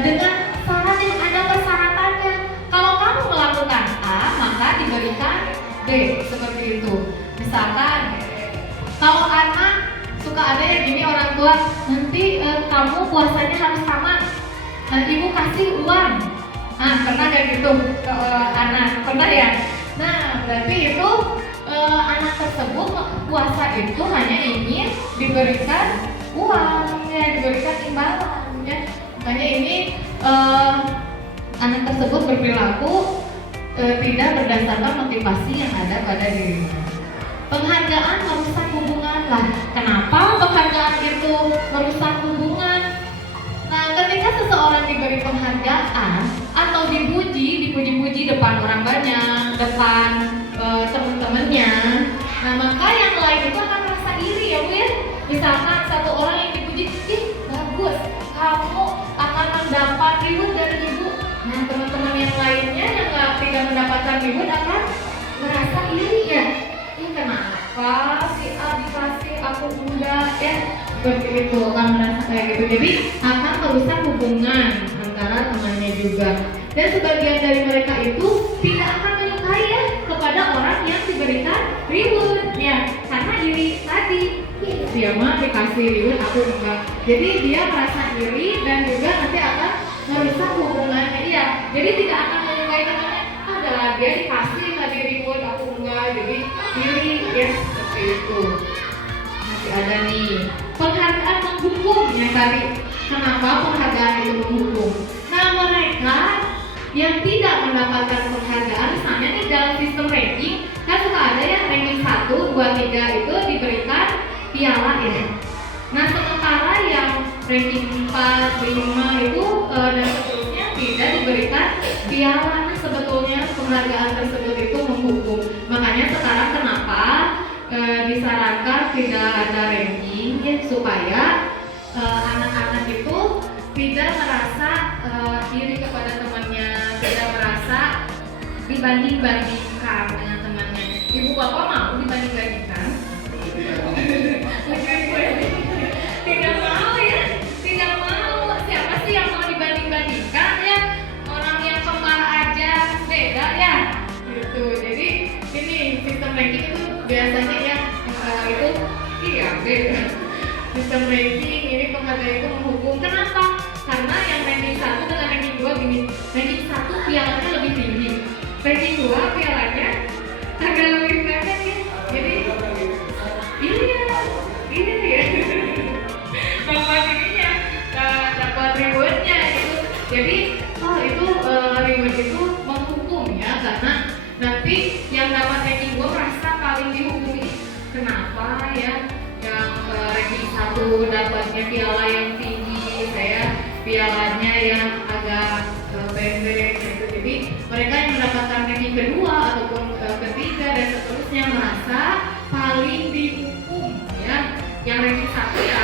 dengan syarat yang ada persyaratannya. Kalau kamu melakukan A, maka diberikan B, seperti itu. Misalkan kalau anak suka ada yang gini, orang tua nanti kamu puasanya harus tamat, ibu kasih uang. Nah, pernah gak gitu ke anak? Pernah ya? Nah, berarti itu anak tersebut puasa itu hanya ingin diberikan uang, ya, diberikan imbalan ya. Makanya ini anak tersebut berperilaku tidak berdasarkan motivasi yang ada pada dirinya. Penghargaan merusak hubungan lah. Kenapa penghargaan itu merusak hubungan? Nah, ketika seseorang diberi penghargaan atau dipuji-puji depan orang banyak, depan teman-temannya, nah maka yang lain itu akan merasa iri ya Bu ya. Misalkan satu orang yang dipuji, ih bagus, kamu akan mendapat reward dari ibu. Nah, teman-teman yang lainnya yang tidak mendapatkan reward akan merasa iri ya. Kenapa si A dikasih aku enggak ya, seperti itu, akan merasa kayak gitu. Jadi akan merusak hubungan antara temannya juga. Dan sebagian dari mereka itu tidak akan menyukai ya kepada ribut ya, karena iri tadi. Dia mah dikasih ribut, aku enggak. Jadi dia merasa iri dan juga nanti akan merusak hubungannya dia. Jadi tidak akan menyukai temannya. Adalah dia dikasih tadi ribut, aku enggak. Jadi iri ya seperti itu. Masih ada nih penghargaan menghukum yang tadi. Kenapa penghargaan itu menghukum? Nah mereka yang tidak mendapatkan penghargaan, misalnya nih dalam sistem ranking kan suka ada ya ranking 1, 2, 3 itu diberikan piala ya. Nah sementara yang ranking 4, 5 itu dan seterusnya tidak diberikan piala. Nah sebetulnya penghargaan tersebut itu menghukum. Makanya sekarang kenapa disarankan tidak ada ranking ya, supaya anak-anak itu tidak merasa iri kepada temannya, tidak merasa dibanding-bandingkan dengan temannya. Ibu bapak mau dibanding-bandingkan? Tidak mau ya, tidak mau. Siapa sih yang mau dibanding-bandingkan ya? Orang yang kembar aja beda ya. Gitu. Jadi ini sistem ranking itu biasanya ya itu iya beda. Sistem ranking ini penghargaan itu menghukum. Kenapa? Karena yang ranking 1 dengan ranking 2 gini. Ranking 1 pialanya lebih tinggi. Ranking 2 pialanya agak lebih pendek ya. Jadi iya ya. Dapat ininya, dapat rewardnya itu. Jadi itu reward itu menghukum ya, karena nanti yang dapat ranking 2 merasa paling dihukumi. Kenapa ya? Yang ranking 1 dapatnya piala yang tinggi, saya pialanya yang agak pendek gitu. Jadi mereka yang mendapatkan ranking kedua ataupun ketiga dan seterusnya merasa paling dihukum ya. Yang ranking 1 ya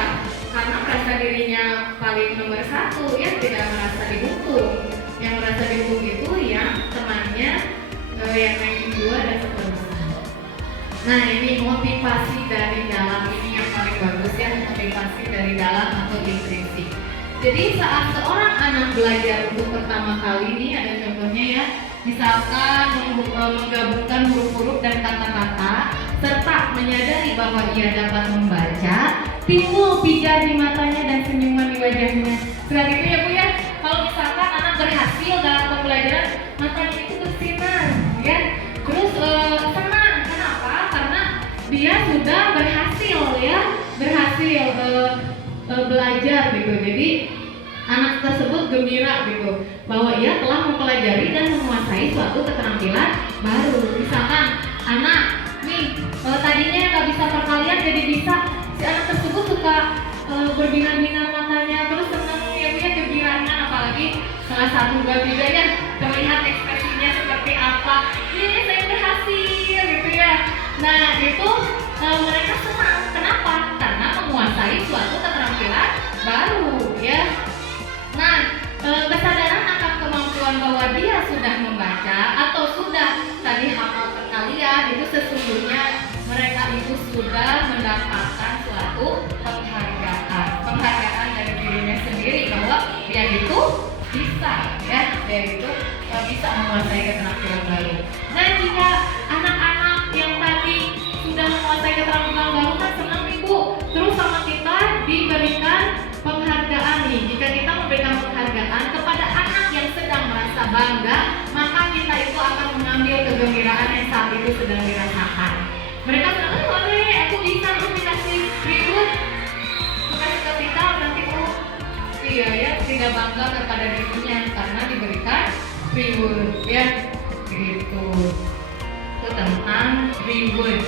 karena merasa dirinya paling nomor 1 ya, tidak merasa dihukum. Yang merasa dihukum itu yang temannya yang ranking 2 dan seterusnya. Nah ini motivasi dari dalam, ini yang paling bagus ya, motivasi dari dalam atau intrinsik. Jadi saat seorang anak belajar untuk pertama kali ini ada contohnya ya, misalkan menggabungkan huruf-huruf dan kata-kata serta menyadari bahwa ia dapat membaca, timbul pijar di matanya dan senyuman di wajahnya. Selain itu ya Bu ya, kalau misalkan anak berhasil dalam pembelajaran, matanya itu bersinar ya, terus senang. Kenapa? Karena dia sudah berhasil ya, belajar gitu. Jadi anak tersebut gembira gitu bahwa ia telah mempelajari dan menguasai suatu keterampilan baru. Misalkan anak nih tadinya nggak bisa perkalian jadi bisa. Si anak tersebut suka berbinar-binar matanya, terus senang ya punya gembiranya, apalagi salah 1, 2, 3 ya terlihat ekspresinya seperti apa. Ini saya berhasil gitu ya. Nah itu mereka senang. Kenapa? Karena menguasai suatu keterampilan baru ya. Nah kesadaran akan kemampuan bahwa dia sudah membaca atau sudah tadi hafal perkalian itu sesungguhnya mereka itu sudah mendapatkan suatu penghargaan dari dirinya sendiri bahwa dia itu bisa ya, dia itu bisa menguasai keterampilan baru. Nah jika anak-anak yang tadi sudah menguasai keterampilan baru kan senang Ibu, terus sama kita diberikan penghargaan nih. Jika kita memberikan penghargaan kepada anak yang sedang merasa bangga, maka kita itu akan mengambil kegembiraan yang saat itu sedang dirasakan. Mereka bilang, boleh, aku bisa tuh dikasih ribut, suka kita nanti iya ya, tidak bangga kepada dirinya karena diberikan reward ya, gitu. Itu tentang reward.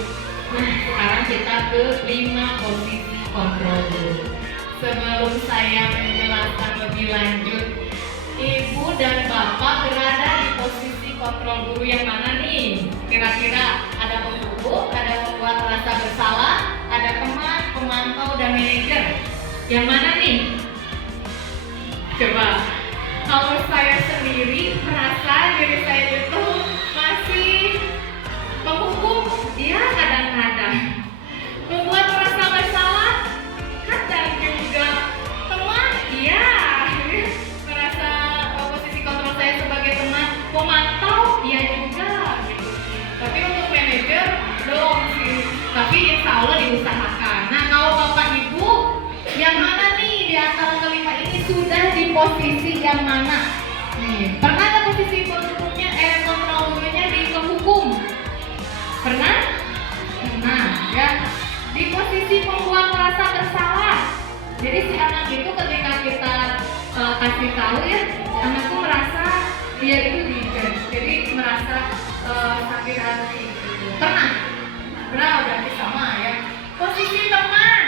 Nah sekarang kita ke 5 posisi kontrol dulu. Sebelum saya menjelaskan lebih lanjut, Ibu dan Bapak berada di posisi kontrol guru yang mana nih? Kira-kira ada pengurus, ada pembuat rasa bersalah, ada teman, pemantau, dan manajer. Yang mana nih? Coba. Kalau saya sendiri merasa diri saya itu masih penghukum, ya kadang-kadang. Membuat merasa bersalah, kadang juga. Teman, iya. Merasa posisi kontrol saya sebagai teman. Pemantau, iya juga. Tapi untuk manajer belum. tapi insya Allah diusahakan. Nah, kalau Bapak Ibu yang mana nih di antara kelima ini sudah di posisi yang mana? Nih, pernah ada posisi kontrol gurunya di penghukum? Pernah? Pernah, ya. Di posisi membuat merasa bersalah. Jadi si anak itu ketika kita kasih tahu ya, anak itu merasa dia itu dijudge, jadi merasa sakit hati. Pernah? Pernah, berarti sama ya. Posisi teman.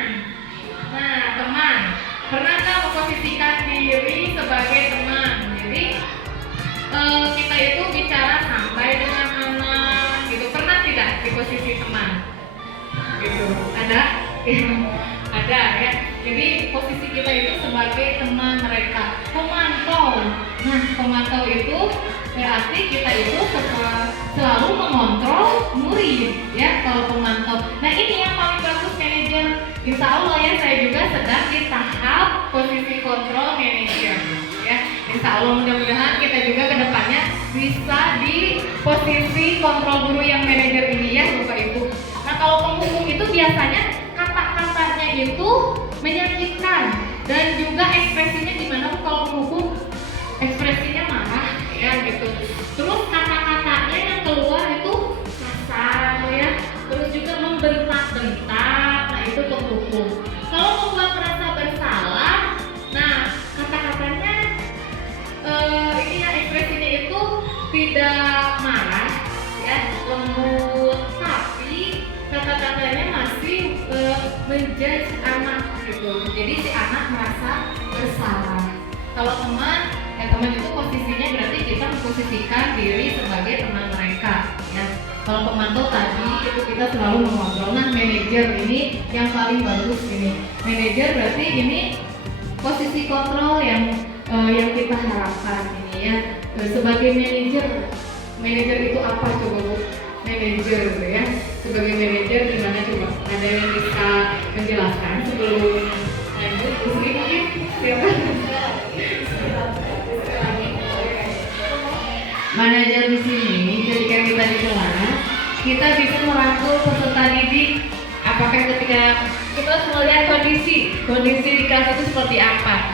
Nah, teman. Pernah nggak memposisikan diri sebagai teman? Jadi kita itu bicara santai dengan anak, gitu. Pernah tidak di posisi teman? Gitu. Ada? Ada ya. Jadi posisi kita itu sebagai teman mereka, pemantau. Nah, pemantau itu berarti kita itu selalu mengontrol murid ya kalau pemantau. Nah, ini yang paling bagus manajer. Insya Allah ya, saya juga sedang di tahap posisi kontrol manajer ya. Insya Allah mudah-mudahan kita juga kedepannya bisa di posisi kontrol guru yang manajer ini ya Bapak Ibu. Nah, kalau penghukum itu biasanya kata-katanya itu menyakitkan dan juga ekspresinya gimana Bu? Kalau penghukum ekspresinya marah ya gitu. Terus kata-katanya yang keluar itu kasar ya. Terus juga membentak-bentak. Nah, itu penghukum. Kalau membuat merasa bersalah, nah kata-katanya ini ya ekspresinya itu tidak marah ya, lembut, tapi kata-katanya masih menjudge anak gitu. Jadi si anak merasa bersalah. Kalau teman, ya teman itu posisinya berarti kita memposisikan diri sebagai teman mereka ya. Kalau pemantau tadi itu kita selalu mengontrol. Nah, manajer ini yang paling bagus ini. Manajer berarti ini posisi kontrol yang kita harapkan ini ya. Sebagai manajer itu apa coba Bu? Manajer ya. Sebagai manajer gimana coba? Ada yang bisa menjelaskan sebelum lanjut? Mungkin siapa? Manajer di sini ketika kita di kelas, kita bisa merangkul peserta didik. Apakah ketika kita harus melihat kondisi di kelas itu seperti apa?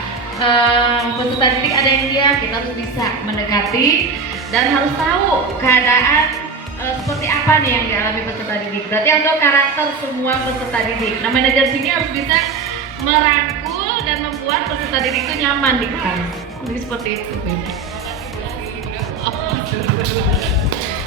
Peserta didik ada yang diam, kita harus bisa mendekati dan harus tahu keadaan seperti apa nih yang dialami peserta didik. Berarti untuk karakter semua peserta didik. Nah, manajer sini harus bisa merangkul dan membuat peserta didik itu nyaman di kelas. Jadi seperti itu.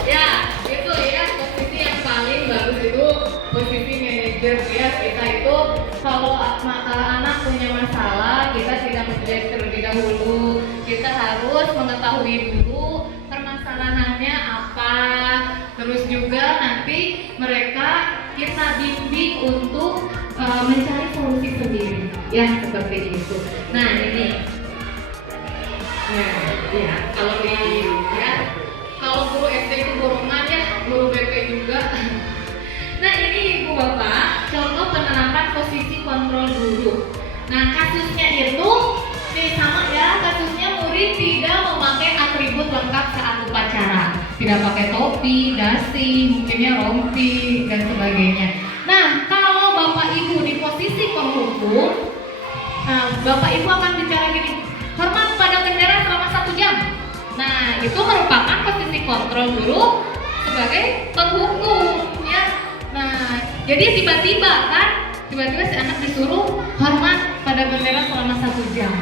Ya, itu ya posisi yang paling bagus itu posisi manajer ya. Kita itu kalau anak punya masalah, kita tidak menjudge terlebih dahulu. Kita harus mengetahui dulu permasalahannya apa. Terus juga nanti mereka kita bimbing untuk mencari solusi sendiri. Ya, seperti itu. Nah, ini ya, kalau guru SD itu borongan ya, guru BP juga. Nah, ini Ibu Bapak, contoh penerapan posisi kontrol guru. Nah, kasusnya itu sama ya, kasusnya murid tidak memakai atribut lengkap saat upacara. Tidak pakai topi, dasi, mungkinnya rompi dan sebagainya. Nah, kalau Bapak Ibu di posisi penghukum, Bapak Ibu akan bicara gini, hormat pada bendera selama 1 jam. Nah, itu merupakan posisi kontrol guru sebagai penghukum ya. Nah, jadi tiba-tiba si anak disuruh hormat pada bendera selama 1 jam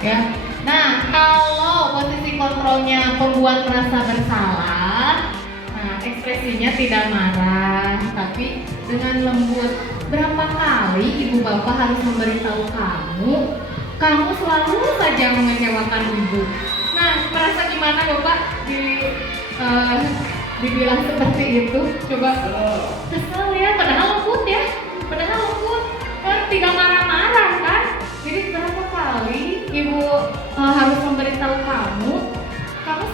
ya. Nah, kalau posisi kontrolnya pembuat merasa bersalah, nah ekspresinya tidak marah tapi dengan lembut. Berapa kali Ibu Bapak harus memberitahu kamu selalu saja mengecewakan Ibu. Nah, merasa gimana Bapak dibilang seperti itu? Coba kesel ya, padahal lembut ya, kan tidak marah-marah kan? Jadi berapa kali Ibu harus memberitahu kamu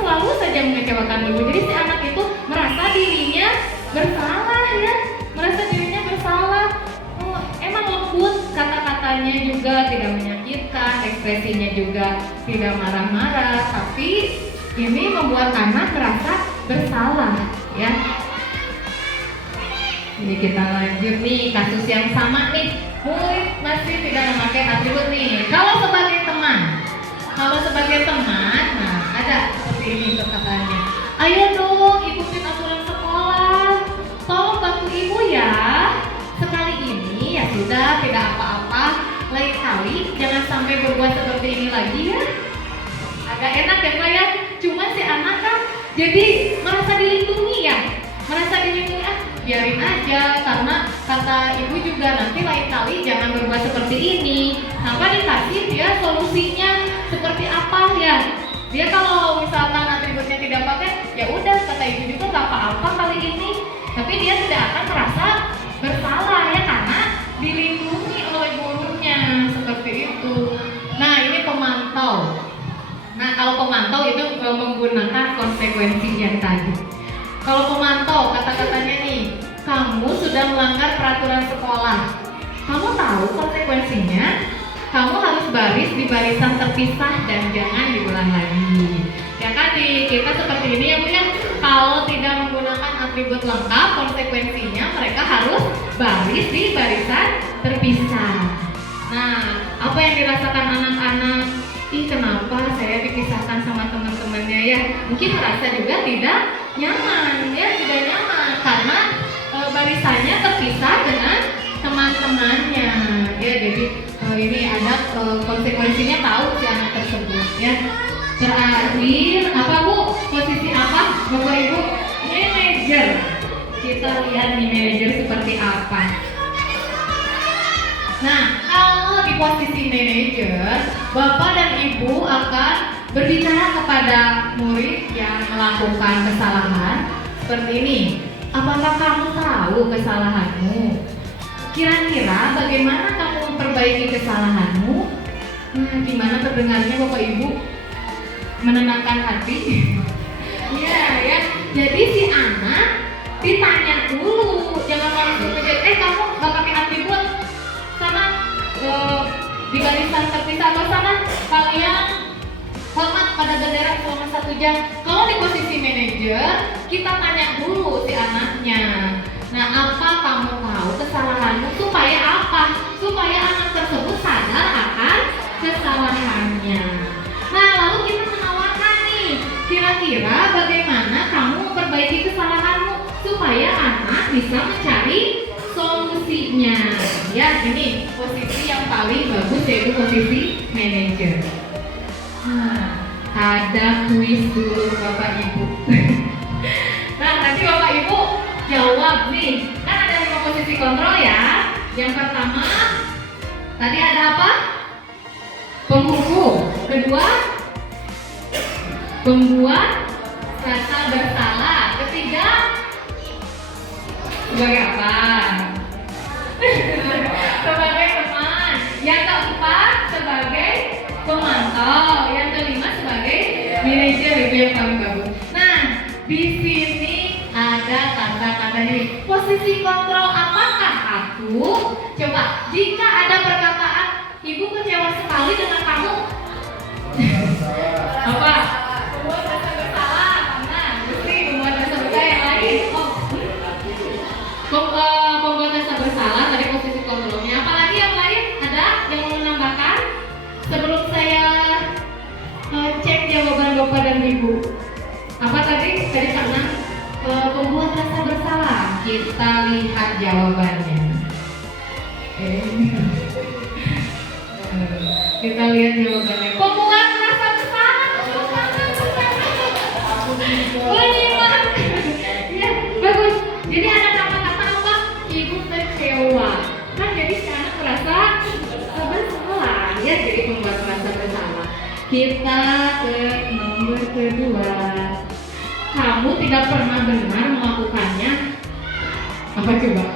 selalu saja mengecewakan Ibu. Jadi si anak itu merasa dirinya bersalah ya, emang lembut, kata-katanya juga tidak menyakitkan, ekspresinya juga tidak marah-marah, tapi ini membuat anak merasa bersalah ya. Ini kita lanjut nih, kasus yang sama nih. Murid masih tidak memakai atribut nih. Kalau sebagai teman, nah ada seperti ini perkataannya. Ayo dong ikutin aturan sekolah. Tolong bantu ibu ya. Sekali ini ya sudah, tidak apa-apa. Lain kali jangan sampai berbuat seperti ini lagi ya. Agak enak ya Pak ya. Cuma si anak kan jadi merasa dilindungi ya. Biarin aja, karena kata ibu juga nanti lain kali jangan berbuat seperti ini. Sampai dikasih dia solusinya seperti apa ya. Dia kalau misalkan atributnya tidak pakai, ya udah kata ibu juga gak apa-apa kali ini. Tapi dia tidak akan merasa bersalah ya, karena dilindungi oleh gurunya seperti itu. Nah ini pemantau. Nah kalau pemantau itu menggunakan konsekuensi yang tadi. Kalau pemantau, kata-katanya nih, kamu sudah melanggar peraturan sekolah. Kamu tahu konsekuensinya? Kamu harus baris di barisan terpisah dan jangan diulang lagi. Ya kan di kita seperti ini ya Bu ya. Kalau tidak menggunakan atribut lengkap, konsekuensinya mereka harus baris di barisan terpisah. Nah, apa yang dirasakan anak-anak? Ih, kenapa saya dipisahkan sama teman-temannya ya? Mungkin merasa juga tidak nyaman, ya tidak nyaman karena barisannya terpisah dengan teman-temannya. Ya, jadi ini ada konsekuensinya tahu si anak tersebut ya. Terakhir apa Bu? Posisi apa? Bapak Ibu? Manajer. Kita lihat nih manajer seperti apa. Nah, kalau di posisi manajer, Bapak dan Ibu akan berbicara kepada murid yang melakukan kesalahan seperti ini. Apakah kamu tahu kesalahanmu? Kira-kira bagaimana kamu memperbaiki kesalahanmu? Nah, gimana terdengarnya Bapak Ibu? Menenangkan hati? Iya ya. Jadi si anak ditanya dulu, jangan langsung ke kamu gak pakai atribut sana di barisan terpisah atau sana kalian hormat pada bendera selama 1 jam. Kalau di posisi manajer kita tanya dulu si anaknya. Nah, apa kamu tahu kesalahanmu supaya apa? Supaya anak tersebut sadar akan kesalahannya. Nah, lalu kita menawarkan nih, kira-kira bagaimana kamu memperbaiki kesalahanmu supaya anak bisa mencari solusinya. Ya, ini posisi yang paling bagus yaitu posisi manajer. Nah, ada kuis dulu Bapak Ibu. Nah, nanti Bapak Ibu jawab nih. Kan ada 5 posisi kontrol ya. Yang pertama, tadi ada apa? Penghukum. Kedua, pembuat rasa bersalah. Ketiga, sebagai apa? Sebagai teman. Yang keempat sebagai pemantau. Yang kelima sebagai manajer, itu yang paling bagus. Nah, di sini ada kata-kata ini. Posisi kontrol apakah aku? Coba, jika ada perkataan ibu kecewa sekali dengan kamu. Apa? Membuat rasa bersalah. Nah, mesti membuat rasa bersalah yang lain. Pembuat rasa bersalah tadi posisi kontrolnya. Apalagi yang lain? Ada yang mau menambahkan? Sebelum saya cek jawaban Bapak dan Ibu. Apa tadi? Tadi karena pembuat rasa bersalah. Kita lihat jawabannya. Kita lihat jawabannya. Pembuat rasa bersalah. Ya, bagus. Jadi ada kata-kata apa? Ibu kecewa. Kan jadi si anak merasa bersalah. Ya, jadi pembuat rasa bersalah. Kita ke nomor kedua. Kamu tidak pernah benar melakukannya. Apa coba?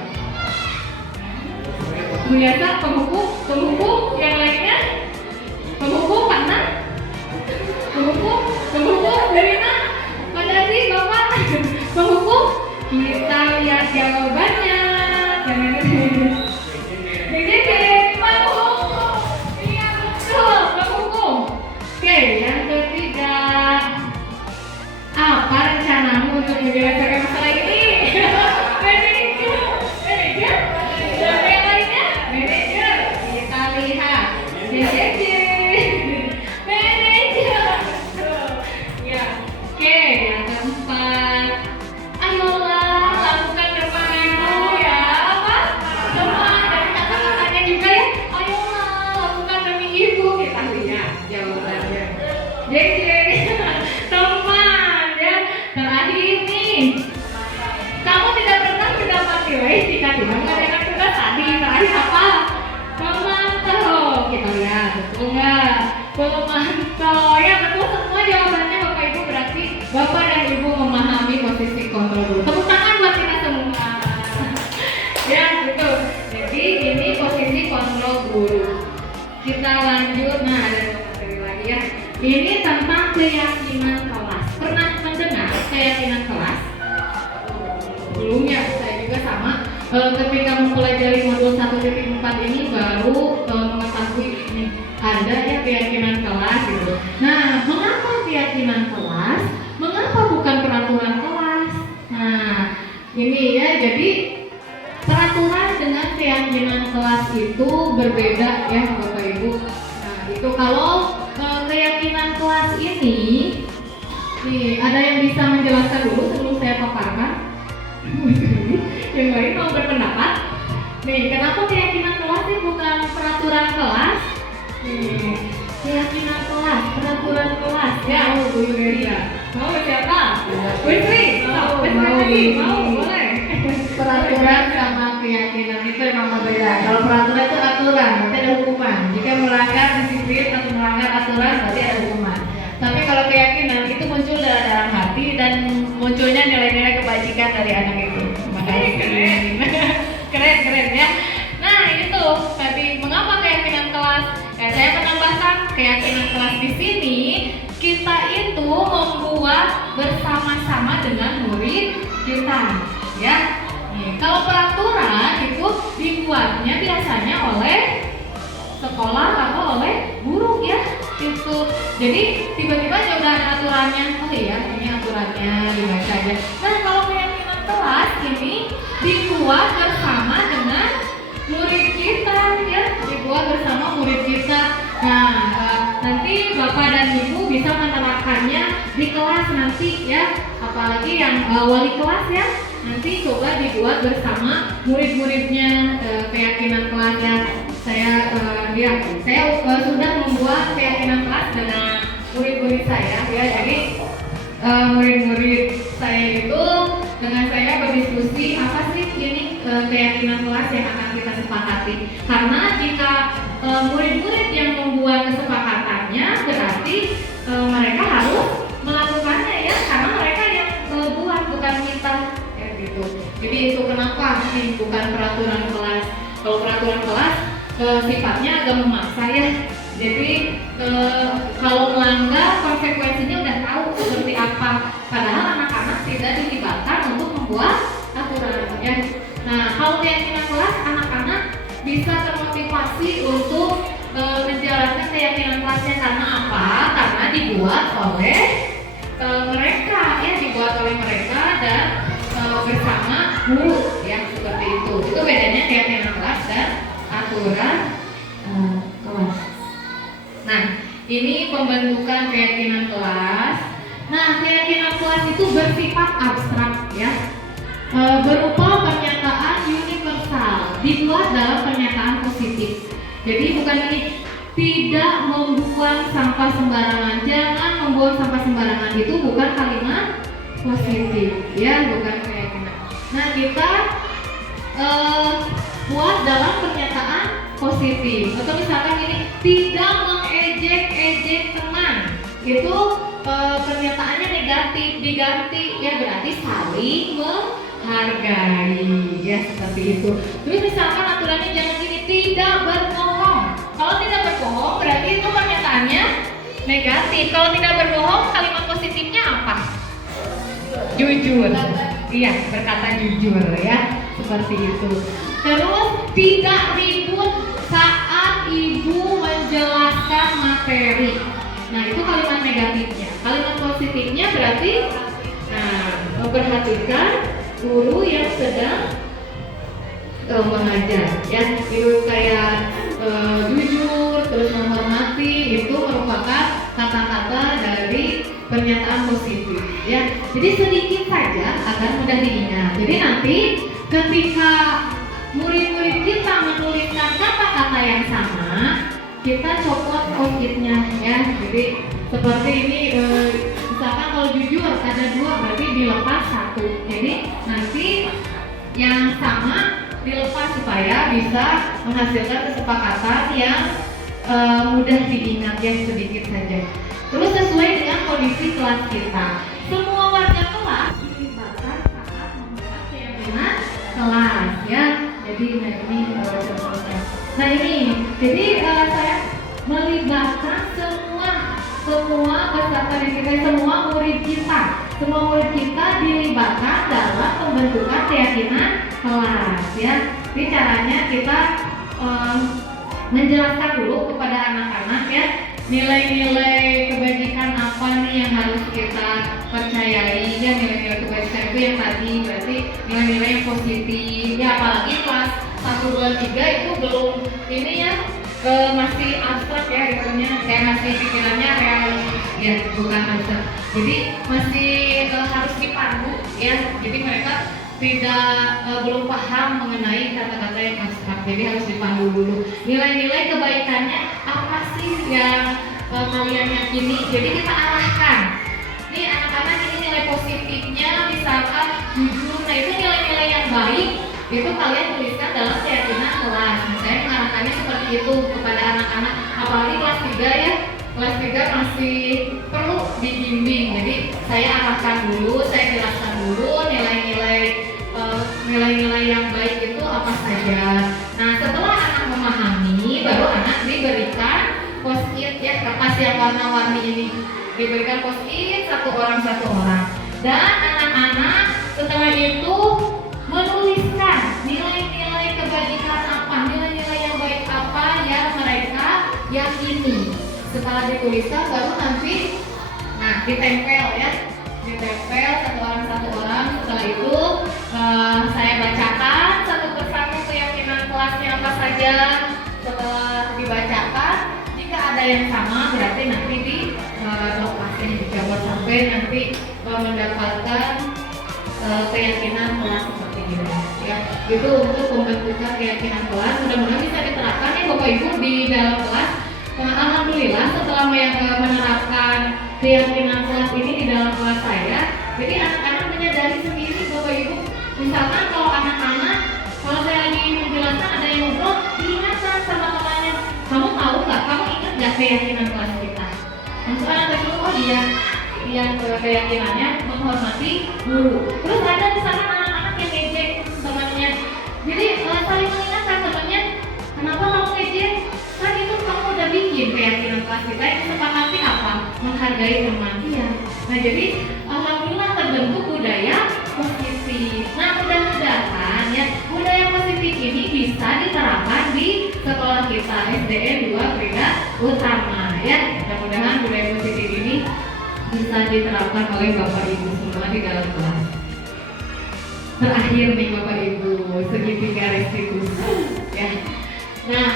Biasa penghukum yang lainnya. Penghukum mana? Penghukum dari mana? Mana sih Bapak? Penghukum? Kita lihat jawabannya. Penghukum. Iya betul, penghukum. Oke, yang ketiga. Apa rencanamu untuk menyelesaikan masalah ini? baik jika tidak mengerjakan tugas tadi. Terakhir apa? Memantau. Kita lihat, betul nggak? Memantau. Ya betul semua jawabannya Bapak Ibu, berarti Bapak dan Ibu memahami posisi kontrol guru. Tepuk tangan buat kita semua. Ya betul. Jadi ini posisi kontrol guru. Kita lanjut. Nah ada materi lagi ya. Ini tentang keyakinan kelas. Pernah mendengar keyakinan kelas? Belum ya, saya juga sama. Ketika mempelajari modul 1.4 ini baru mengetahui ini ada ya keyakinan kelas gitu. Nah, mengapa keyakinan kelas? Mengapa bukan peraturan kelas? Nah, ini ya, jadi peraturan dengan keyakinan kelas itu berbeda ya Bapak Ibu. Nah, itu kalau keyakinan kelas ini, nih ada yang bisa menjelaskan dulu sebelum saya paparkan? Yang lain mau berpendapat? Nih, kenapa keyakinan kelas ini bukan peraturan kelas? Nih, keyakinan kelas, peraturan kelas. Ya, Bu Yulia. Mau siapa? Wisri. Mau boleh. Peraturan sama keyakinan itu memang berbeda. Kalau peraturan itu aturan, berarti ada hukuman. Jika melanggar disiplin atau melanggar aturan, berarti ada hukuman. Tapi kalau keyakinan itu muncul dalam hati dan munculnya nilai-nilai kebajikan dari anak itu. Makanya keren ya. Nah itu tadi mengapa keyakinan kelas? Saya menambahkan keyakinan kelas di sini kita itu membuat bersama-sama dengan murid kita, ya. Kalau peraturan itu dibuatnya biasanya oleh sekolah atau oleh guru ya itu. Jadi tiba-tiba aja udah ada aturannya, oh iya ini aturannya dibaca aja. Nah kalau keyakinan kelas ini dibuat bersama dengan murid kita ya, dibuat bersama murid kita. Nah nanti Bapak dan Ibu bisa menerapkannya di kelas nanti ya, apalagi yang wali kelas ya. Nanti coba dibuat bersama murid-muridnya keyakinan kelasnya. Saya sudah membuat keyakinan kelas dengan murid-murid saya ya. Jadi murid-murid saya itu dengan saya berdiskusi apa sih ini keyakinan kelas yang akan kita sepakati. Karena jika murid-murid yang membuat kesepakatannya berarti mereka harus melakukannya ya, karena mereka yang buat bukan kita. Gitu. Jadi itu kenapa ini bukan peraturan kelas. Kalau peraturan kelas sifatnya agak memaksa ya. Jadi kalau melanggar konsekuensinya udah tahu seperti apa. Padahal anak-anak tidak dilibatkan untuk membuat aturan ya. Nah kalau keyakinan kelas anak-anak bisa termotivasi untuk menjalankan keyakinan kelasnya karena apa? Karena dibuat oleh mereka ya, dibuat oleh mereka dan bersama guru ya, seperti itu. Itu bedanya keyakinan kelas dan aturan kelas. Nah, ini pembentukan keyakinan kelas. Nah, keyakinan kelas itu bersifat abstrak ya, berupa pernyataan universal, dibuat dalam pernyataan positif. Jadi bukan ini tidak membuang sampah sembarangan, jangan membuang sampah sembarangan, itu bukan kalimat positif ya, bukan keyakinan. Nah kita buat dalam pernyataan positif. Atau misalkan ini tidak mengejek-ejek teman, itu pernyataannya negatif, diganti ya berarti saling menghargai ya, seperti itu. Terus misalkan aturannya jangan gini, tidak berbohong. Kalau tidak berbohong berarti itu pernyataannya negatif. Kalau tidak berbohong kalimat positifnya apa? Jujur, iya berkata jujur ya, seperti itu. Terus tidak ribut saat ibu menjelaskan materi. Nah itu kalimat negatifnya. Kalimat positifnya berarti, nah memperhatikan guru yang sedang mengajar ya. Itu kayak jujur, terus menghormati, itu merupakan kata-kata dari pernyataan positif ya. Jadi sedikit saja agar mudah diingat. Jadi nanti ketika murid-murid kita menuliskan kata-kata yang sama, kita copot post-itnya ya. Jadi seperti ini, misalkan kalau jujur ada 2 berarti dilepas 1. Jadi nanti yang sama dilepas supaya bisa menghasilkan kesepakatan yang mudah diingat ya, sedikit saja. Terus sesuai dengan kondisi kelas kita, semua warga kelas dilibatkan saat membuat keyakinan kelas ya. Jadi ini contohnya. Nah ini, jadi saya melibatkan semua peserta didik kita, semua murid kita dilibatkan dalam pembentukan keyakinan kelas ya. Jadi caranya kita menjelaskan dulu kepada anak-anak ya, nilai-nilai kebajikan apa nih yang harus kita percayai ya. Nilai-nilai kebajikan itu yang tadi berarti nilai-nilai yang positif ya, apalagi kelas 1, 2, 3 itu belum ini ya, masih abstrak ya, kayak masih pikirannya realistis ya, bukan abstrak. Jadi masih harus dipandu ya, jadi mereka belum paham mengenai kata-kata yang abstrak, jadi harus dipandu dulu. Nilai-nilai kebaikannya apa sih yang kalian yakini, jadi kita arahkan. Nih anak-anak, ini nilai positifnya misalkan jujur, nah itu nilai-nilai yang baik, itu kalian tuliskan dalam keyakinan kelas. Nah, saya mengarahkannya seperti itu kepada anak-anak, apalagi kelas 3 ya. Kelas 3 masih perlu dibimbing, jadi saya arahkan dulu, saya jelaskan dulu nilai-nilai yang baik itu apa saja. Nah setelah anak memahami, baru anak diberikan post-it ya, kertas yang warna-warni ini, diberikan post-it satu orang, dan anak-anak setelah itu menuliskan nilai-nilai kebajikan apa, nilai-nilai yang baik apa yang mereka yakini. Setelah dituliskan baru nanti ditempel ya, ditempel satu orang. Setelah itu saya bacakan satu persatu keyakinan kelasnya apa saja. Setelah dibacakan, jika ada yang sama berarti nanti di lokasi dijawab sampai nanti mendapatkan keyakinan kelas seperti ini ya. Itu untuk pembentukan keyakinan kelas. Mudah-mudahan bisa diterapkan ya Bapak Ibu di dalam kelas. Alhamdulillah setelah menerapkan keyakinan kelas ini di dalam kelas saya, jadi anak-anak menyadari sendiri Bapak Ibu. Misalkan kalau anak-anak, kalau saya lagi menjelaskan ada yang ngobrol, diingatkan sama temannya, kamu tahu nggak, kamu ingat nggak keyakinan kelas kita? Langsung anak tersebut, oh iya, keyakinannya menghormati guru. Terus ada misalkan anak-anak yang ngejek temannya, jadi saling mengingatkan temannya, kenapa kamu ngejek? Kan itu kamu udah bikin keyakinan kelas kita yang sepakati apa? Menghargai teman dia. Nah jadi alhamdulillah terbentuk budaya positif. Nah mudah-mudahan ya budaya positif ini bisa diterapkan di sekolah kita SDN 2 Krida Utama ya. Mudah-mudahan budaya positif ini bisa diterapkan oleh Bapak Ibu semua di dalam kelas. Terakhir nih Bapak Ibu, segitiga restitusi ya. Nah,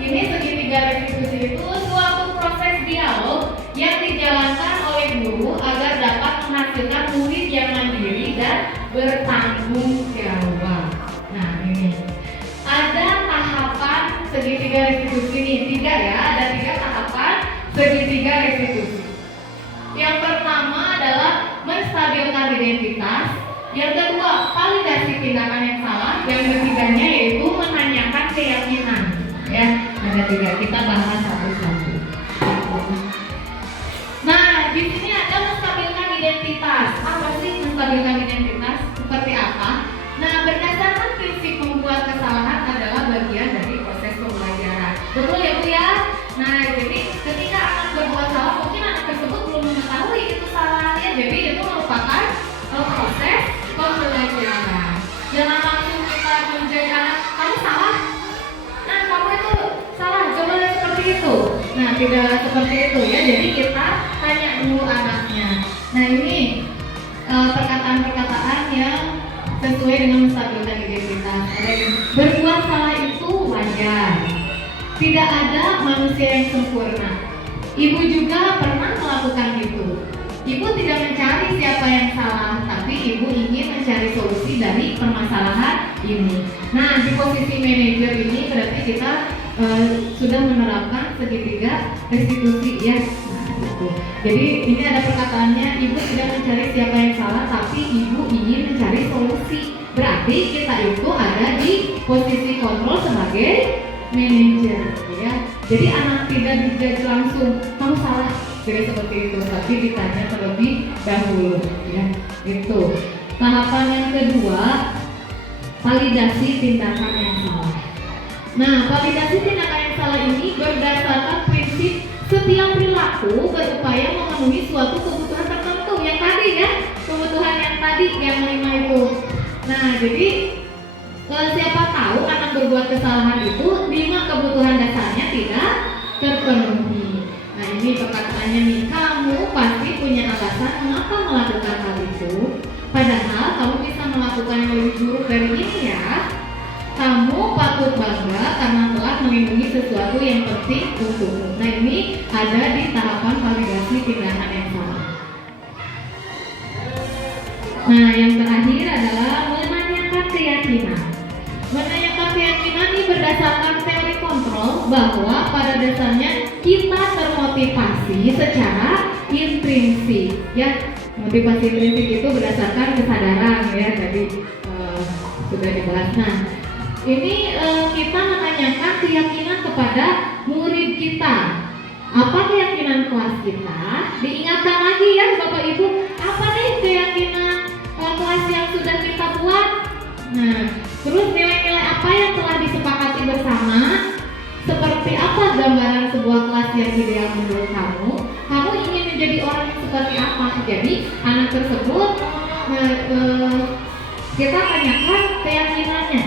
ini segitiga restitusi itu suatu proses dialog yang dijalankan oleh guru agar dapat menghasilkan murid yang mandiri dan bertanggung jawab. Nah, ini ada tahapan segitiga restitusi ini, 3 ya, ada 3 tahapan segitiga restitusi. Yang pertama adalah menstabilkan identitas. Yang kedua, validasi tindakan yang salah. Yang ketiganya yaitu menanyakan keyakinan. Ya, ada 3. Kita bahas satu-satu. Nah, di sini ada menstabilkan identitas. Apa sih menstabilkan identitas? Seperti apa? Nah, berdasarkan prinsip membuat kesalahan adalah bagian dari proses pembelajaran. Betul ya Bu ya? Nah, jadi ketika anak berbuat salah, mungkin anak tersebut belum mengetahui itu salahnya. Jadi itu merupakan proses pembelajaran. Jangan langsung kita menjadi anak, kamu salah. Nah, kamu itu salah, jangan seperti itu. Nah, tidak seperti itu ya. Jadi kita tanya dulu anaknya. Nah, ini perkataan-perkataan yang sesuai dengan menstabilkan identitas. Berbuat salah itu wajar. Tidak ada manusia yang sempurna. Ibu juga pernah melakukan itu. Ibu tidak mencari siapa yang salah, tapi ibu ingin mencari solusi dari permasalahan ini. Nah, di posisi manajer ini berarti kita sudah menerapkan segitiga restitusi ya. Nah, gitu. Jadi ini ada perkataannya, ibu tidak mencari siapa yang salah, tapi ibu ingin mencari solusi Berarti kita itu ada di posisi kontrol sebagai manajer, ya. Jadi anak tidak dijudge langsung, kamu salah, tidak seperti itu, tapi ditanya terlebih dahulu, ya. Itu. Tahapan yang kedua, validasi tindakan yang salah. Nah, validasi tindakan yang salah ini berdasarkan prinsip setiap perilaku berupaya memenuhi suatu kebutuhan tertentu. Yang tadi ya, kebutuhan yang tadi yang 5 itu. Nah, jadi siapa tahu anak berbuat kesalahan itu 5 kebutuhan dasarnya tidak terpenuhi. Nah, ini perkataannya nih, kamu pasti punya alasan mengapa melakukan hal itu. Padahal kamu bisa melakukan yang lebih buruk dari ini ya. Kamu patut bangga karena telah melindungi sesuatu yang penting untukmu. Nah, ini ada di tahapan validasi tindakan yang salah. Nah, yang terakhir adalah menanyakan keyakinan. Menanyakan keyakinan ini berdasarkan teori kontrol bahwa pada dasarnya kita termotivasi secara intrinsik, ya. Motivasi intrinsik itu berdasarkan kesadaran, ya, tadi sudah dibahas. Nah, ini kita menanyakan keyakinan kepada murid kita. Apa keyakinan kelas kita? Diingatkan lagi ya Bapak Ibu, apa nih keyakinan kelas yang sudah kita buat? Nah, terus nilai-nilai apa yang telah disepakati bersama? Seperti apa gambaran sebuah kelas yang ideal menurut kamu? Kamu ingin menjadi orang yang seperti apa? Jadi anak tersebut kita tanyakan keyakinannya.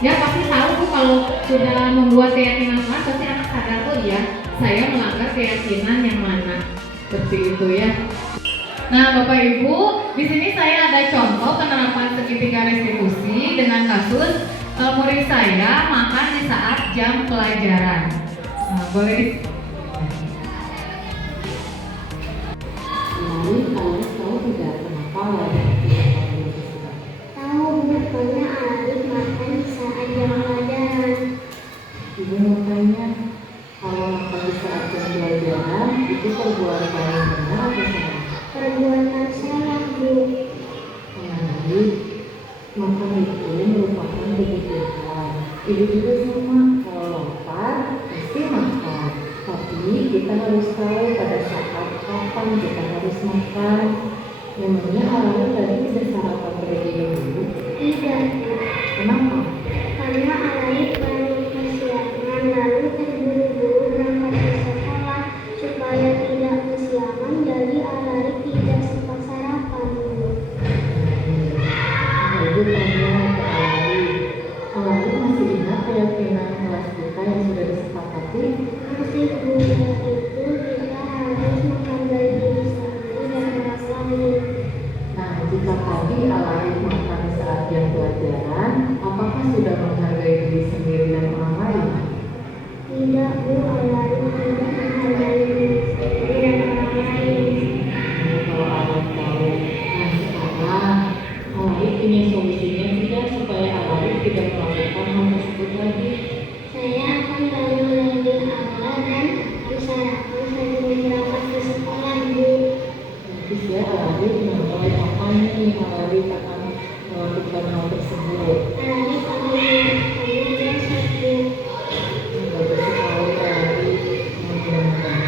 Ya pasti tahu Bu kalau sudah membuat keyakinan kelas pasti anak sadar, oh iya saya melanggar keyakinan yang mana. Seperti itu ya. Nah Bapak Ibu, di sini saya ada contoh penerapan segitiga restitusi dengan kasus murid saya makan di saat jam pelajaran. Nah, boleh Alif tahu tidak kenapa Alif Tahu Bu, karena Alif makan di saat jam pelajaran. Ibu makanya kalau makan di saat jam pelajaran itu perbuatan yang benar atau salah? Perbuatan salah Bu. Alif, makan itu merupakan kebutuhan. Ibu juga sama, kalau lapar pasti makan. Tapi kita harus tahu pada saat kapan kita harus makan. Memangnya Alif tadi tidak sarapan terlebih dahulu? Tidak Bu. Kenapa? Karena Alif baru kesiangan lalu terburu-buru berangkat ke sekolah supaya tidak kesiangan, jadi Alif tidak sempat sarapan Bu. Ibu tanya ke Alif masih ingat keyakinan kelas kita yang sudah disepakati? Masih Bu, yaitu kita harus menghargai diri sendiri dan orang lain. Nah, jika tadi Alif makan saat jam pelajaran, apakah sudah menghargai diri sendiri dan orang lain? Tidak Bu, Alif tidak menghargai diri sendiri dan orang lain. Kalau Alif tahu, nah sekarang Alif punya solusinya tidak supaya Alif tidak melakukan hal tersebut lagi? Saya akan lalu melayani Allah dan bersarapan sebelum berangkat ke sekolah Bu. Nanti ya Alif mulai kapan nih Alif akan melakukan hal tersebut? Alif akan melakukannya besok Bu. Bagus sekali Alif. Mudah-mudahan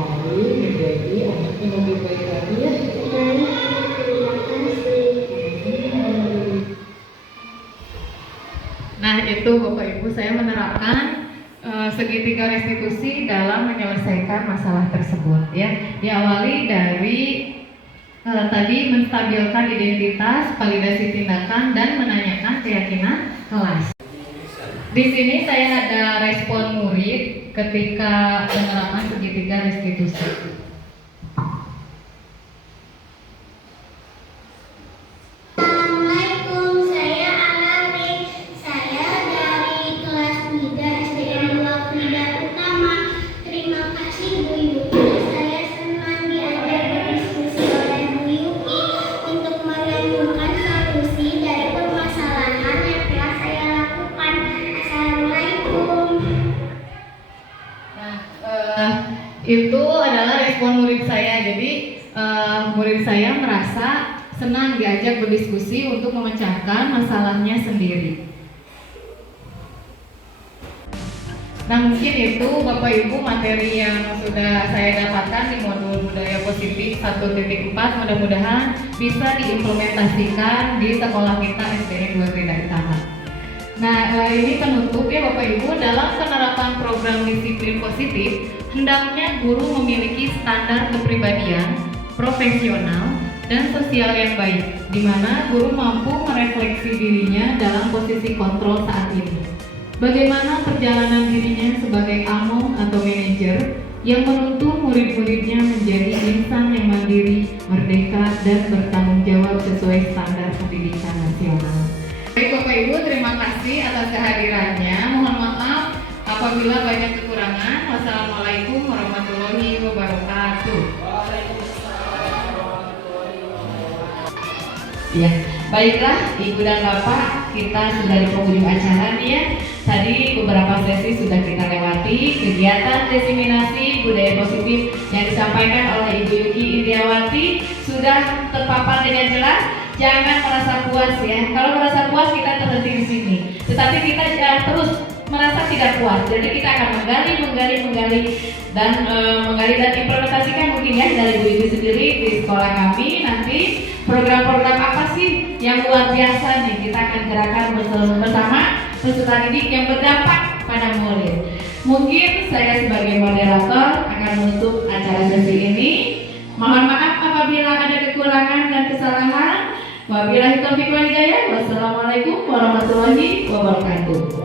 Alif menjadi anak yang lebih baik lagi ya. Baik Bu, terima kasih. Nah itu Bapak Ibu saya menerapkan segitiga restitusi dalam menyelesaikan masalah tersebut ya. Diawali dari tadi menstabilkan identitas, validasi tindakan dan menanyakan keyakinan kelas. Di sini saya ada respon murid ketika menerapkan segitiga restitusi. Assalamualaikum, saya Alami. Saya dari kelas 3 SDN 2 Krida Utama. Terima kasih Bu Yuki. Saya senang diajak berdiskusi oleh Bu Yuki untuk menemukan solusi dari permasalahan yang telah saya lakukan. Assalamualaikum. Nah, itu adalah respon murid saya. Jadi murid saya merasa senang diajak berdiskusi untuk memecahkan masalahnya sendiri. Nah, mungkin itu Bapak Ibu materi yang sudah saya dapatkan di modul budaya positif 1.4, mudah-mudahan bisa diimplementasikan di sekolah kita SDN 2 Krida Utama. Nah, ini penutup ya Bapak Ibu, dalam penerapan program disiplin positif, hendaknya guru memiliki standar kepribadian, profesional, dan sosial yang baik, di mana guru mampu merefleksi dirinya dalam posisi kontrol saat ini. Bagaimana perjalanan dirinya sebagai among atau manajer yang menuntun murid-muridnya menjadi insan yang mandiri, merdeka, dan bertanggung jawab sesuai standar pendidikan nasional. Baik Bapak Ibu, terima kasih atas kehadirannya. Mohon maaf apabila banyak kekurangan. Wassalamualaikum warahmatullahi wabarakatuh. Ya, baiklah Ibu dan Bapak, kita sudah di penghujung acara nih ya. Tadi beberapa sesi sudah kita lewati, kegiatan diseminasi budaya positif yang disampaikan oleh Ibu Yuki Indiawati sudah terpapar dengan jelas. Jangan merasa puas ya. Kalau merasa puas kita terhenti di sini. Tetapi kita terus merasa tidak puas. Jadi kita akan menggali dan implementasikan mungkin ya dari Bu Ibu sendiri di sekolah kami nanti program-program apa sih yang luar biasa nih kita akan gerakan bersama peserta didik yang berdampak pada murid. Mungkin saya sebagai moderator akan menutup acara sesi ini. Mohon maaf apabila ada kekurangan dan kesalahan. Wabillahi taufiq wal hidayah. Wassalamualaikum warahmatullahi wabarakatuh.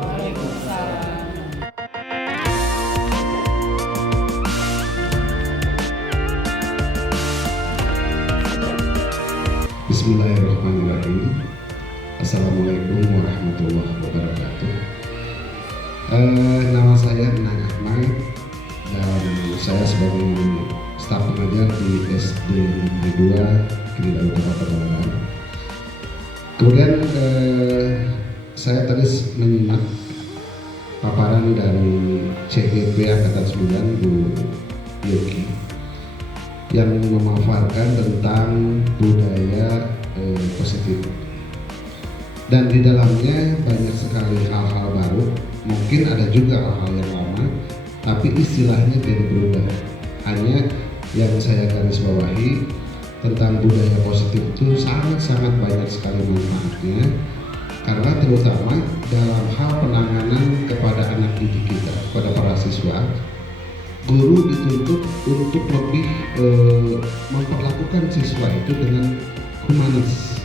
Bismillahirrahmanirrahim. Assalamualaikum warahmatullahi wabarakatuh. Nama saya Nang Ahmad dan saya sebagai staf pengajar di SD Negeri 2 Krida Utama Pekalongan. Kemudian saya tadi menyimak paparan dari CGP Angkatan 9 Bu Yuki yang memaparkan tentang budaya positif, dan di dalamnya banyak sekali hal-hal baru. Mungkin ada juga hal-hal yang lama, tapi istilahnya tidak berubah. Hanya yang saya garis bawahi tentang budaya positif itu sangat banyak sekali manfaatnya, karena terutama dalam hal penanganan kepada anak didik kita, kepada para siswa. Guru dituntut untuk lebih memperlakukan siswa itu dengan humanis,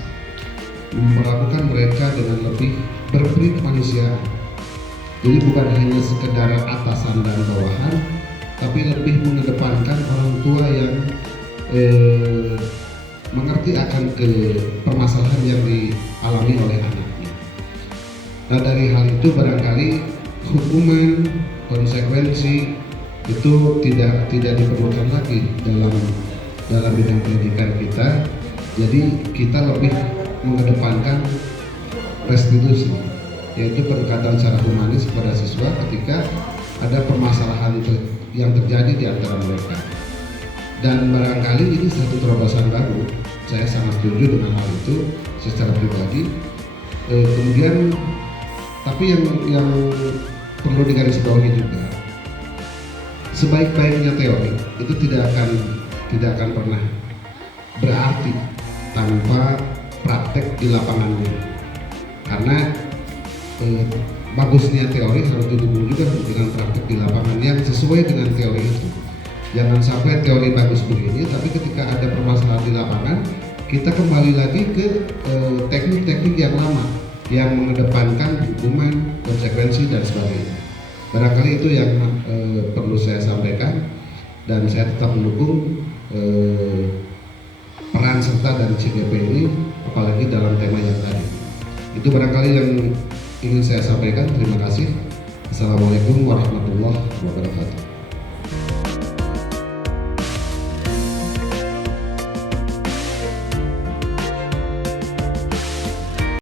memperlakukan mereka dengan lebih berperi kemanusiaan. Jadi bukan hanya sekedar atasan dan bawahan, tapi lebih mengedepankan orang tua yang mengerti akan permasalahan yang dialami oleh anaknya. Nah, dari hal itu barangkali hukuman, konsekuensi itu tidak diperlukan lagi dalam bidang pendidikan kita. Jadi kita lebih mengedepankan restitusi, yaitu pendekatan secara humanis kepada siswa ketika ada permasalahan yang terjadi di antara mereka. Dan barangkali ini satu terobosan baru. Saya sangat setuju dengan hal itu secara pribadi. Kemudian, tapi yang perlu digarisbawahi juga, sebaik-baiknya teori itu tidak akan pernah berarti tanpa praktek di lapangannya. Karena bagusnya teori harus didukung juga dengan praktek di lapangan yang sesuai dengan teori itu. Jangan sampai teori bagus begini, tapi ketika ada permasalahan di lapangan, kita kembali lagi ke teknik-teknik yang lama yang mengedepankan hukuman, konsekuensi dan sebagainya. Barangkali itu yang perlu saya sampaikan, dan saya tetap mendukung peran serta dari CGP ini, apalagi dalam tema yang tadi. Itu barangkali yang ingin saya sampaikan. Terima kasih. Assalamualaikum warahmatullahi wabarakatuh.